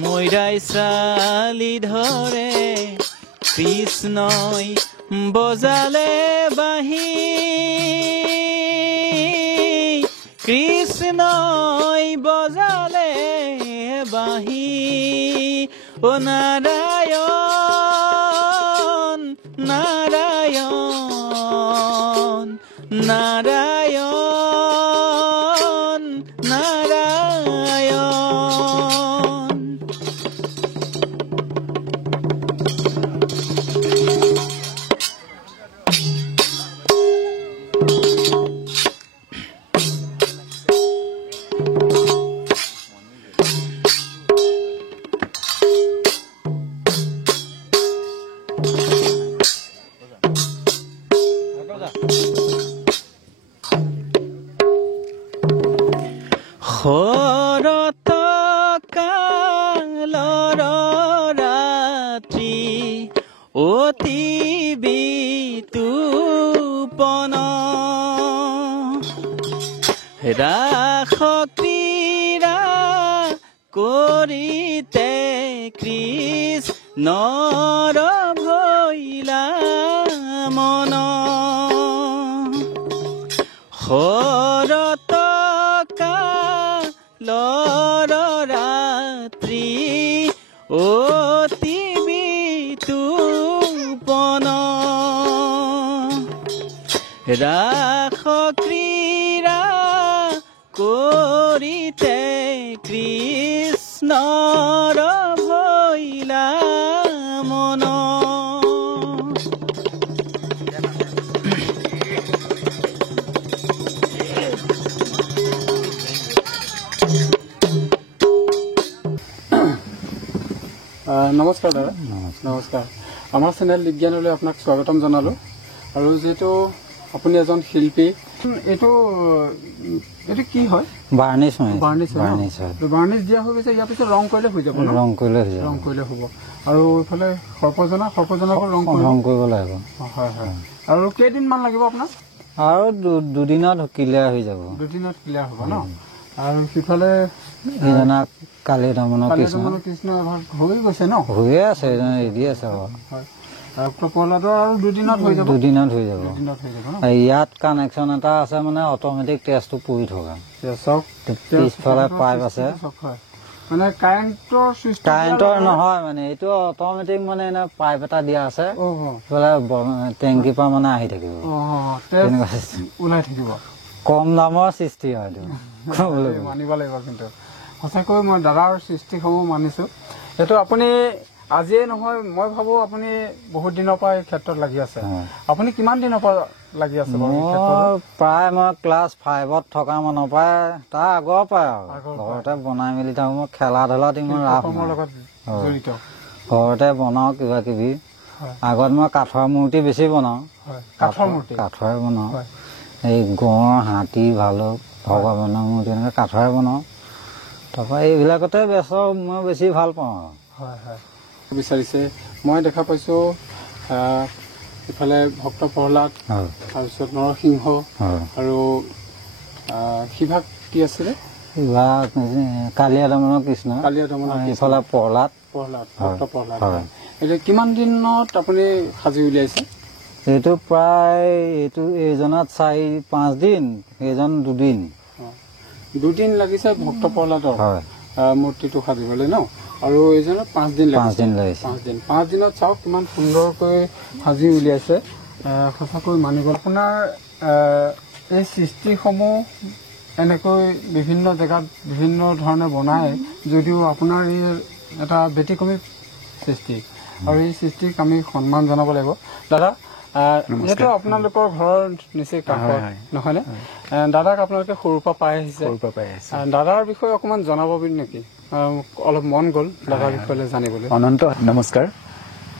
মৈৰাই চালি ধৰে কৃষ্ণই বজালে বাঁহী কৃষ্ণই বজালে বাঁহী ও নাৰায়ণ নাৰায়ণ নাৰায়ণ নাৰায়ণ শৰৎ কালৰ ৰাত্ৰি অতি বিতুপন ৰাস ক্ৰীড়া কৰিতে কৃষ্ণৰ ভৈলা মন শৰৎ কালৰ ৰাত্ৰি অতি বিতুপন ৰাস ক্ৰীড়া কৰিতে কৃষ্ণৰ ভৈলা মন নমস্কাৰ দাদা নমস্কাৰ আমাৰ চেনেল বিজ্ঞানলৈ আপোনাক স্বাগতম জনালোঁ আৰু যিহেতু আপুনি এজন শিল্পী এইটো এইটো কি হয় বাৰ্নিছ বাৰ্নিছ বাৰ্নিছ দিয়া হৈ গৈছে ইয়াৰ পিছত ৰং কৰিলে হৈ যাব ৰং কৰিলে হ'ব আৰু এইফালে সৰ্পজনকো ৰং কৰিব লাগিব হয় হয় আৰু কেইদিনমান লাগিব আপোনাক আৰু দুদিনত ক্লিয়াৰ হৈ যাব দুদিনত ক্লিয়াৰ হ'ব ন আৰু সিফালে কালি দমন কৃষ্ণ হৈ গৈছে ন হৈয়ে আছে ৰেডি আছে দুদিনত হৈ যাব ইয়াত কানেকশ্যন এটা আছে মানে অট'মেটিক টেষ্টটো পৰি থকা পিছফালে পাইপ আছে মানে কাৰেণ্টৰ নহয় মানে এইটো অট'মেটিক মানে এনে পাইপ এটা দিয়া আছে টেংকিৰ পৰা মানে আহি থাকিব ওলাই থাকিব কম দামৰ সৃষ্টি হয় মানিব লাগিব কিন্তু সঁচাকৈ মই দাদাৰ সৃষ্টিসমূহ মানিছো এইটো আপুনি আজিয়ে নহয় মই ভাবো আপুনি বহুত দিনৰ পৰা এই ক্ষেত্ৰত লাগি আছে আপুনি কিমান দিনৰ পৰা লাগি আছে প্ৰায় মই ক্লাছ 5ত থকা মানৰ পৰা তাৰ আগৰ পৰাই ঘৰতে বনাই মেলি থাকো মই খেলা ধূলাত ইমান লগত জড়িত ঘৰতে বনাওঁ কিবা কিবি আগত মই কাঠৰ মূৰ্তি বেছি বনাওঁ কাঠৰে বনাওঁ এই গঁড় হাতী ভালুক ভগৱানৰ মূৰ্তি এনেকৈ কাঠৰে বনাওঁ তাৰপৰা এইবিলাকতে মই বেছি ভাল পাওঁ আৰু বিচাৰিছে মই দেখা পাইছো ইফালে ভক্ত প্ৰহ্লাদ তাৰপিছত নৰসিংহ আৰু শিভাগ কি আছিলে কালিয়া দমনৰ কৃষ্ণ ইফালে প্ৰহ্লাদ এতিয়া কিমান দিনত আপুনি সাজি উলিয়াইছে এইটো প্ৰায় এইজনত 4-5 দিন এইজন 2 দিন 2 দিন লাগিছে ভক্ত প্ৰহ্লাদৰ মূৰ্তিটো সাজিবলৈ ন আৰু এইজনৰ 5 দিন লাগিছে 5 দিনত চাওক কিমান সুন্দৰকৈ সাজি উলিয়াইছে সঁচাকৈ মানিব আপোনাৰ এই সৃষ্টিসমূহ এনেকৈ বিভিন্ন জেগাত বিভিন্ন ধৰণে বনায় যদিও আপোনাৰ এই এটা ব্যতিক্ৰমী সৃষ্টি আৰু এই সৃষ্টিক আমি সন্মান জনাব লাগিব দাদা যেহেতু আপোনালোকৰ ঘৰৰ নিচেই কাষত নহয়নে দাদাক আপোনালোকে সৰুৰ পৰা পাই আহিছে দাদাৰ বিষয়ে অকণমান জনাব নেকি অলপ মন গ'ল দাদাৰ বিষয়ে জানিবলৈ অনন্ত নমস্কাৰ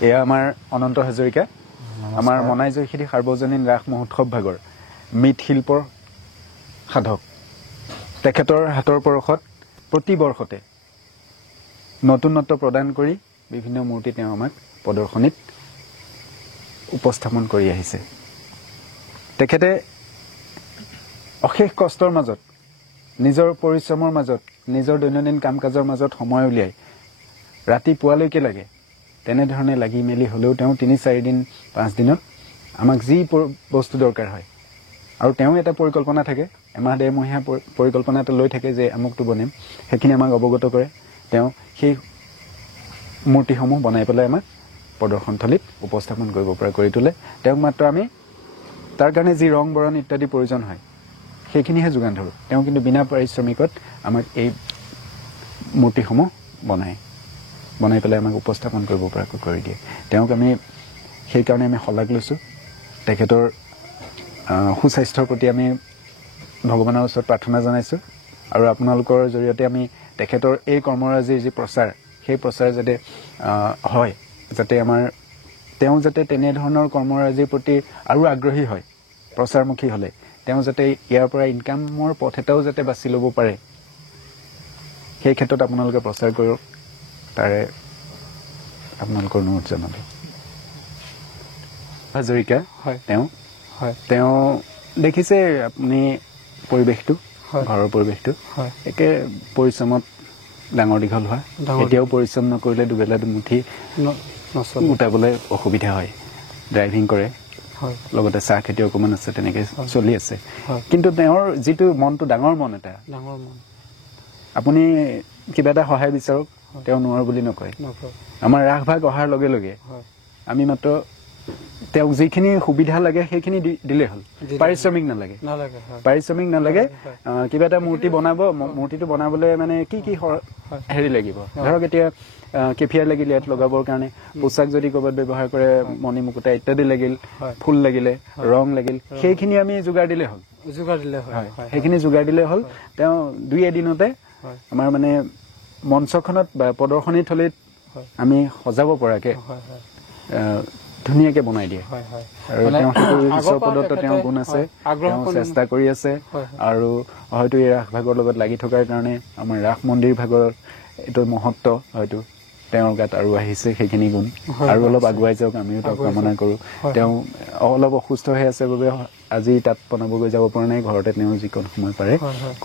এয়া আমাৰ অনন্ত হাজৰিকা আমাৰ মনাই জয়খিনী সাৰ্বজনীন ৰাস মহোৎসৱ ভাগৰ মৃৎশিল্পৰ সাধক তেখেতৰ হাতৰ পৰশত প্ৰতি বৰ্ষতে নতুনত্ব প্ৰদান কৰি বিভিন্ন মূৰ্তি তেওঁ আমাক প্ৰদৰ্শনীত উপস্থাপন কৰি আহিছে তেখেতে অশেষ কষ্টৰ মাজত নিজৰ পৰিশ্ৰমৰ মাজত নিজৰ দৈনন্দিন কাম কাজৰ মাজত সময় উলিয়াই ৰাতিপুৱালৈকে লাগে তেনেধৰণে লাগি মেলি হ'লেও তেওঁ 3-4 দিন 5 দিনত আমাক যি বস্তু দৰকাৰ হয় আৰু তেওঁ এটা পৰিকল্পনা থাকে এমাহ 1.5 মহীয়া পৰিকল্পনা এটা লৈ থাকে যে আমুকটো বনাম সেইখিনি আমাক অৱগত কৰে তেওঁ সেই মূৰ্তিসমূহ বনাই পেলাই আমাক প্ৰদৰ্শনথলীত উপস্থাপন কৰিব পৰা কৰি তোলে তেওঁক মাত্ৰ আমি তাৰ কাৰণে যি ৰং বৰণ ইত্যাদি প্ৰয়োজন হয় সেইখিনিহে যোগান ধৰোঁ তেওঁ কিন্তু বিনা পাৰিশ্ৰমিকত আমাক এই মূৰ্তিসমূহ বনাই পেলাই আমাক উপস্থাপন কৰিব পৰাকৈ কৰি দিয়ে তেওঁক আমি সেইকাৰণে আমি শলাগ লৈছোঁ তেখেতৰ সুস্বাস্থ্যৰ প্ৰতি আমি ভগৱানৰ ওচৰত প্ৰাৰ্থনা জনাইছোঁ আৰু আপোনালোকৰ জৰিয়তে আমি তেখেতৰ এই কৰ্মৰাজিৰ যি প্ৰচাৰ সেই প্ৰচাৰ যাতে হয় যাতে আমাৰ তেওঁ যাতে তেনেধৰণৰ কৰ্মৰাজিৰ প্ৰতি আৰু আগ্ৰহী হয় প্ৰচাৰমুখী হ'লে তেওঁ যাতে ইয়াৰ পৰা ইনকামৰ পথ এটাও যাতে বাছি ল'ব পাৰে সেই ক্ষেত্ৰত আপোনালোকে প্ৰচাৰ কৰক তাৰে আপোনালোকৰ অনুৰোধ জনালোঁ হাজৰিকা তেওঁ দেখিছে আপুনি পৰিৱেশটো ঘৰৰ পৰিৱেশটো একে পৰিশ্ৰমত ডাঙৰ দীঘল হোৱা এতিয়াও পৰিশ্ৰম নকৰিলে দুবেলা দুমুঠি গোটাবলৈ অসুবিধা হয় ড্ৰাইভিং কৰে লগতে চাহ খেতি অকণমান আছে তেনেকৈ চলি আছে কিন্তু তেওঁৰ যিটো মনটো ডাঙৰ মন এটা আপুনি কিবা এটা সহায় বিচাৰক তেওঁ নোৱাৰো বুলি নকয় আমাৰ ৰাস ভাগ অহাৰ লগে লগে আমি মাত্ৰ তেওঁক যিখিনি সুবিধা লাগে সেইখিনি দিলে হ'ল পাৰিশ্ৰমিক নালাগে কিবা এটা মূৰ্তি বনাব মূৰ্তিটো বনাবলৈ মানে কি হেৰি লাগিব ধৰক এতিয়া কেফিয়াৰ লাগিল ইয়াত লগাবৰ কাৰণে পোচাক যদি ক'ৰবাত ব্যৱহাৰ কৰে মণি মুকুতা ইত্যাদি লাগিল ফুল লাগিলে ৰং লাগিল সেইখিনি আমি যোগাৰ দিলে হ'ল সেইখিনি যোগাৰ দিলে হ'ল তেওঁ 2 এদিনতে আমাৰ মানে মঞ্চখনত বা প্ৰদৰ্শনী থলীত আমি সজাব পৰাকৈ ধুনীয়াকে বনাই দিয়ে আৰু তেওঁ ঈশ্বৰ প্ৰদত্ত তেওঁৰ গুণ আছে তেওঁ চেষ্টা কৰি আছে আৰু হয়তো এই ৰাস ভাগৰ লগত লাগি থকাৰ কাৰণে আমাৰ ৰাস মন্দিৰ ভাগৰ এইটো মহত্ব হয়তো তেওঁৰ গাত আৰু আহিছে সেইখিনি গুণ আৰু অলপ আগুৱাই যাওক আমিও তেওঁক কামনা কৰোঁ তেওঁ অলপ অসুস্থ হৈ আছে বাবে আজি তাত বনাবগৈ যাব পৰা নাই ঘৰতে তেওঁ যিকণ সময় পাৰে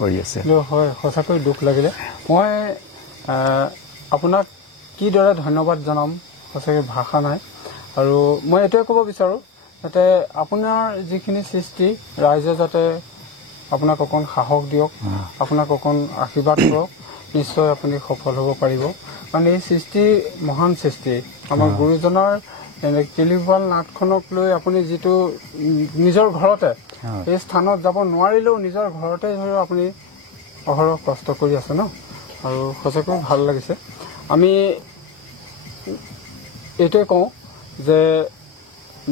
কৰি আছে হয় সঁচাকৈ দুখ লাগিলে মই আপোনাক কিদৰে ধন্যবাদ জনাম সঁচাকৈ ভাষা নাই আৰু মই এইটোৱে ক'ব বিচাৰোঁ যাতে আপোনাৰ যিখিনি সৃষ্টি ৰাইজে যাতে আপোনাক অকণ সাহস দিয়ক আপোনাক অকণ আশীৰ্বাদ কৰক নিশ্চয় আপুনি সফল হ'ব পাৰিব কাৰণ এই সৃষ্টি মহান সৃষ্টি আমাৰ গুৰুজনাৰ কেলিগোপাল নাটখনক লৈ আপুনি যিটো নিজৰ ঘৰতে এই স্থানত যাব নোৱাৰিলেও নিজৰ ঘৰতে ধৰি আপুনি অহৰহ কষ্ট কৰি আছে ন আৰু সঁচাকৈ ভাল লাগিছে আমি এইটোৱে কওঁ যে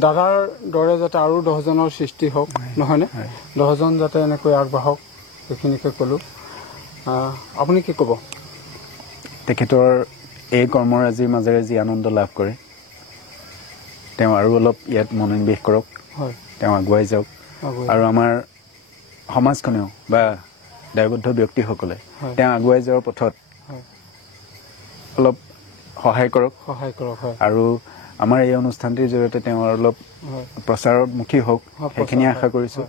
দাদাৰ দৰে যাতে আৰু 10জনৰ সৃষ্টি হওক নহয়নে 10জন যাতে এনেকৈ আগবাঢ়ক এইখিনিকে ক'লোঁ আপুনি কি ক'ব তেখেতৰ এই কৰ্মৰাজিৰ মাজেৰে যি আনন্দ লাভ কৰে তেওঁ আৰু অলপ ইয়াত মনোনিৱেশ কৰক তেওঁ আগুৱাই যাওক আৰু আমাৰ সমাজখনেও বা দায়বদ্ধ ব্যক্তিসকলে তেওঁ আগুৱাই যোৱাৰ পথত অলপ সহায় কৰক আৰু আমাৰ এই অনুষ্ঠানটিৰ জৰিয়তে তেওঁ অলপ প্ৰচাৰমুখী হওক সেইখিনি আশা কৰিছোঁ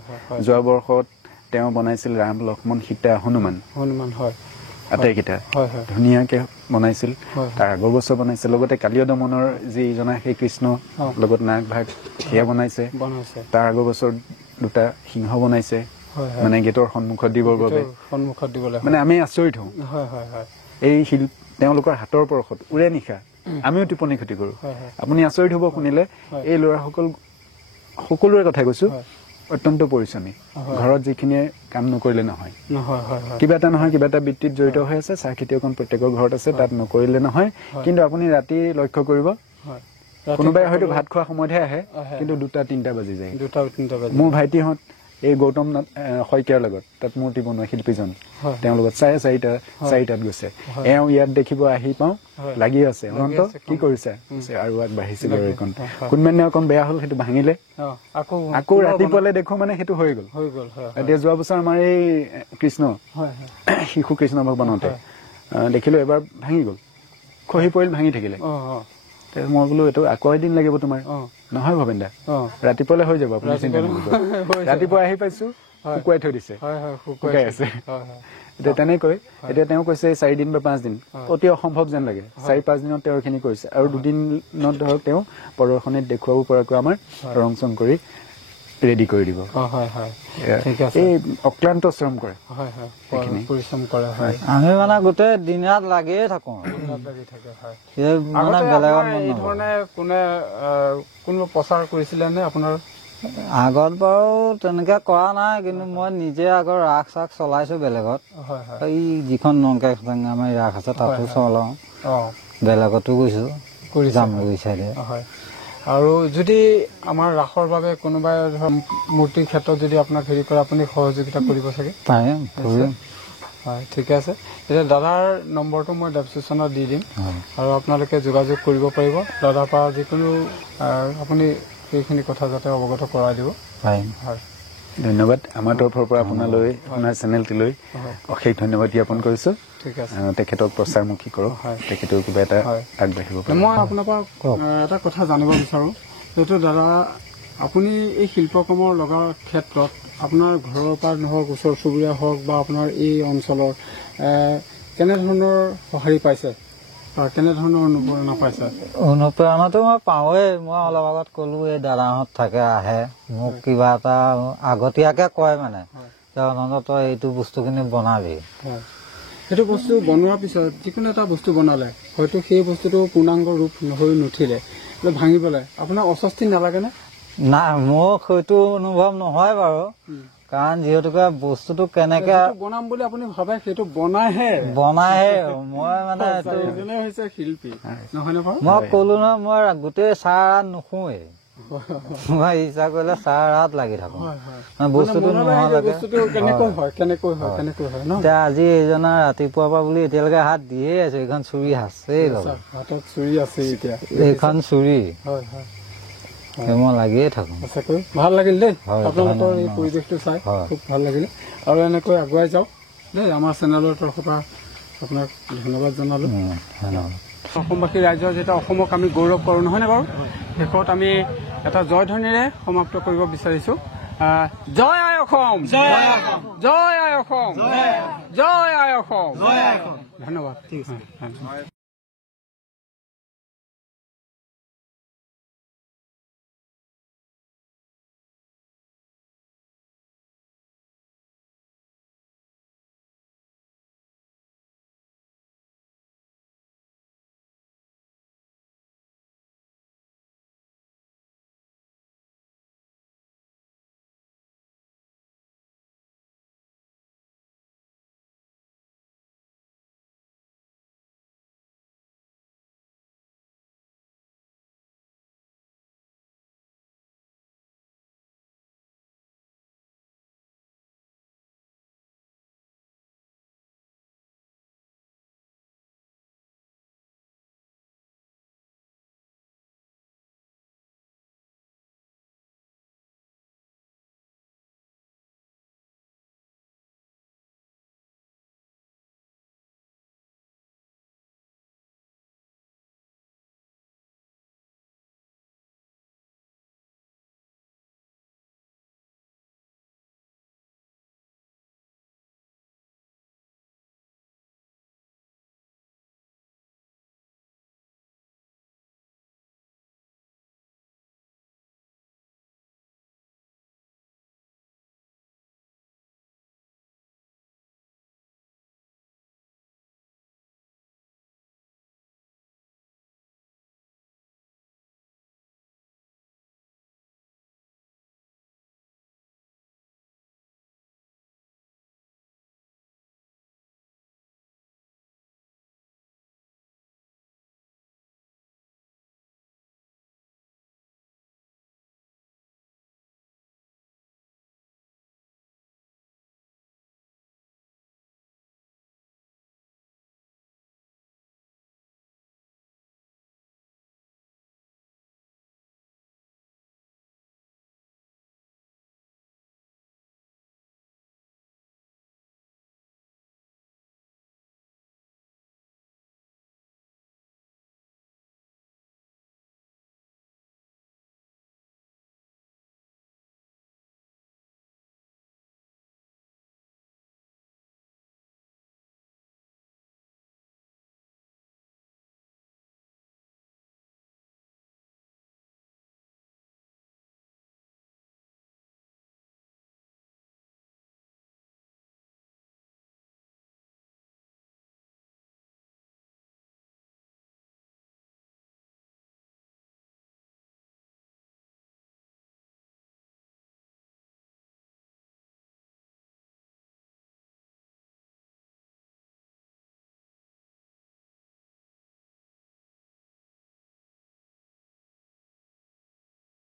যোৱা বৰ্ষত তেওঁ বনাইছিল ৰাম লক্ষ্মণ সীতা হনুমান আটাইকেইটা ধুনীয়াকৈ বনাইছিল তাৰ আগৰ বছৰ বনাইছে লগতে কালীয় দমনৰ যি জনা সেই কৃষ্ণ লগত নাগ ভাগ সেয়া বনাইছে তাৰ আগৰ বছৰ 2টা সিংহ বনাইছে মানে গেটৰ সন্মুখত দিবৰ বাবে মানে আমি আচৰিত হওঁ এই তেওঁলোকৰ হাতৰ পৰশত উৰে নিশা আমিও টোপনি ক্ষতি কৰোঁ আপুনি আচৰিত হ'ব শুনিলে এই ল'ৰাসকল সকলোৰে কথা কৈছো অত্যন্ত পৰিশ্ৰমী ঘৰত যিখিনিয়ে কাম নকৰিলে নহয় কিবা এটা নহয় কিবা এটা বৃত্তিত জড়িত হৈ আছে চাহ খেতিয়কন প্ৰত্যেকৰ ঘৰত আছে তাত নকৰিলে নহয় কিন্তু আপুনি ৰাতি লক্ষ্য কৰিব কোনোবাই হয়তো ভাত খোৱা সময়তহে আহে কিন্তু 2-3টা বাজি যায় মোৰ ভাইটিহঁত এই গৌতম শইকীয়াৰ লগত তাত মূৰ্তি বনোৱা শিল্পীজন তেওঁৰ লগত 4:30 গৈছে এওঁ ইয়াত দেখিব আহি পাওঁ লাগি আছে অনন্ত কি কৰিছে আৰু আগবাঢ়িছে গাড়ীখন কোনমানে অকণ বেয়া হ'ল সেইটো ভাঙিলে আকৌ ৰাতিপুৱালে দেখো মানে সেইটো হৈ গ'ল এতিয়া যোৱা বছৰ আমাৰ এই কৃষ্ণ শিশু কৃষ্ণ ভগৱানতে দেখিলো এবাৰ ভাঙি গ'ল খহি পৰিল ভাঙি থাকিলে মই বোলো এইটো আকৌ এদিন লাগিব তোমাৰ নহয় ভবেন দা ৰাতিপুৱালে হৈ যাব আপুনি চিন্তা নকৰিব ৰাতিপুৱা আহি পাইছো শুকুৱাই থৈ দিছে শুকাই আছে এতিয়া তেনেকৈ এতিয়া তেওঁ কৈছে 4 দিন বা 5 দিন অতি অসম্ভৱ যেন লাগে 4-5 দিনত তেওঁ এইখিনি কৰিছে আৰু 2 দিনত ধৰক তেওঁ প্ৰদৰ্শনীত দেখুৱাব পৰাকৈ আমাৰ ৰং চং কৰি ৰেডি কৰি দিব এই অক্লান্ত শ্ৰম কৰে পৰিশ্ৰম কৰে আমি মানে গোটেই দিন ৰাত লাগিয়ে থাকো মানে বেলেগত এই ধৰণে কোনোবা প্ৰচাৰ কৰিছিলে নে আপোনাৰ আগত বাৰু তেনেকে কৰা নাই কিন্তু মই নিজে আগৰ ৰাস চাক চলাইছো বেলেগত এই যিখন নংকাই আমাৰ ৰাস আছে তাতো চলাওঁ বেলেগতো গৈছো জামগুৰি চাইডে আৰু যদি আমাৰ ৰাসৰ বাবে কোনোবাই মূৰ্তিৰ ক্ষেত্ৰত যদি আপোনাক হেৰি কৰে আপুনি সহযোগিতা কৰিব চাগে পাৰিম হয় ঠিকে আছে এতিয়া দাদাৰ নম্বৰটো মই ডেছক্ৰিপশ্যনত দি দিম আৰু আপোনালোকে যোগাযোগ কৰিব পাৰিব দাদাৰ পৰা যিকোনো আপুনি এইখিনি কথা যাতে অৱগত কৰাই দিব পাৰিম হয় ধন্যবাদ আমাৰ তৰফৰ পৰা আপোনালৈ আপোনাৰ চেনেলটিলৈ অশেষ ধন্যবাদ জ্ঞাপন কৰিছো তেখেতক প্ৰচাৰমুখী কৰক তেখেতৰ কিবা এটা আগবাঢ়িব মই আপোনাৰ পৰা এটা কথা জানিব বিচাৰো যিহেতু দাদা আপুনি এই শিল্পকৰ্মৰ লগা ক্ষেত্ৰত আপোনাৰ ঘৰৰ পৰা নহওক ওচৰ চুবুৰীয়া হওক বা আপোনাৰ এই অঞ্চলৰ কেনেধৰণৰ সঁহাৰি পাইছে বা কেনেধৰণৰ অনুপ্ৰেৰণা পাইছে অনুপ্ৰেৰণাটো মই পাওঁৱেই মই অলপ আগত ক'লো এই দাদাহঁত থাকে আহে মোক কিবা এটা আগতীয়াকে কয় মানে অন্তত এইটো বস্তুখিনি বনাবি সেইটো বস্তু বনোৱাৰ পিছত যিকোনো এটা বস্তু বনালে হয়তো সেই বস্তুটো পূৰ্ণাংগ ৰূপ হৈ নুঠিলে ভাঙিবলৈ আপোনাৰ অস্বস্তি নালাগেনে নাই মোৰ সেইটো অনুভৱ নহয় বাৰু কাৰণ যিহেতুকে বস্তুটো কেনেকে বনাম বুলি আপুনি ভাবে সেইটো বনাইহে মই মানে হৈছে শিল্পী নহয় মই ক'লো নহয় মই গোটেই 4 ৰাত নুশুৱেই মই ইচ্ছা কৰিলে 4 ৰাত লাগি থাকো বস্তুটো এতিয়া আজি এইজনা ৰাতিপুৱাৰ পৰা বুলি এতিয়ালৈকে হাত দিয়ে আছে এইখন চুৰি আছেই হাতত চুৰি আছে এতিয়া এইখন চুৰি মই লাগিয়ে থাকো ভাল লাগিল দেই আপোনালোকৰ এই পৰিৱেশটো চাই খুব ভাল লাগিলে আৰু এনেকৈ আগুৱাই যাওক দেই আমাৰ চেনেলৰ তৰফৰ পৰা আপোনাক ধন্যবাদ জনালো অসমবাসী ৰাইজৰ যেতিয়া অসমক আমি গৌৰৱ কৰোঁ নহয়নে বাৰু শেষত আমি এটা জয়ধ্বনিৰে সমাপ্ত কৰিব বিচাৰিছো জয় আই অসম জয় আই অসম জয় আই অসম ধন্যবাদ ঠিক আছে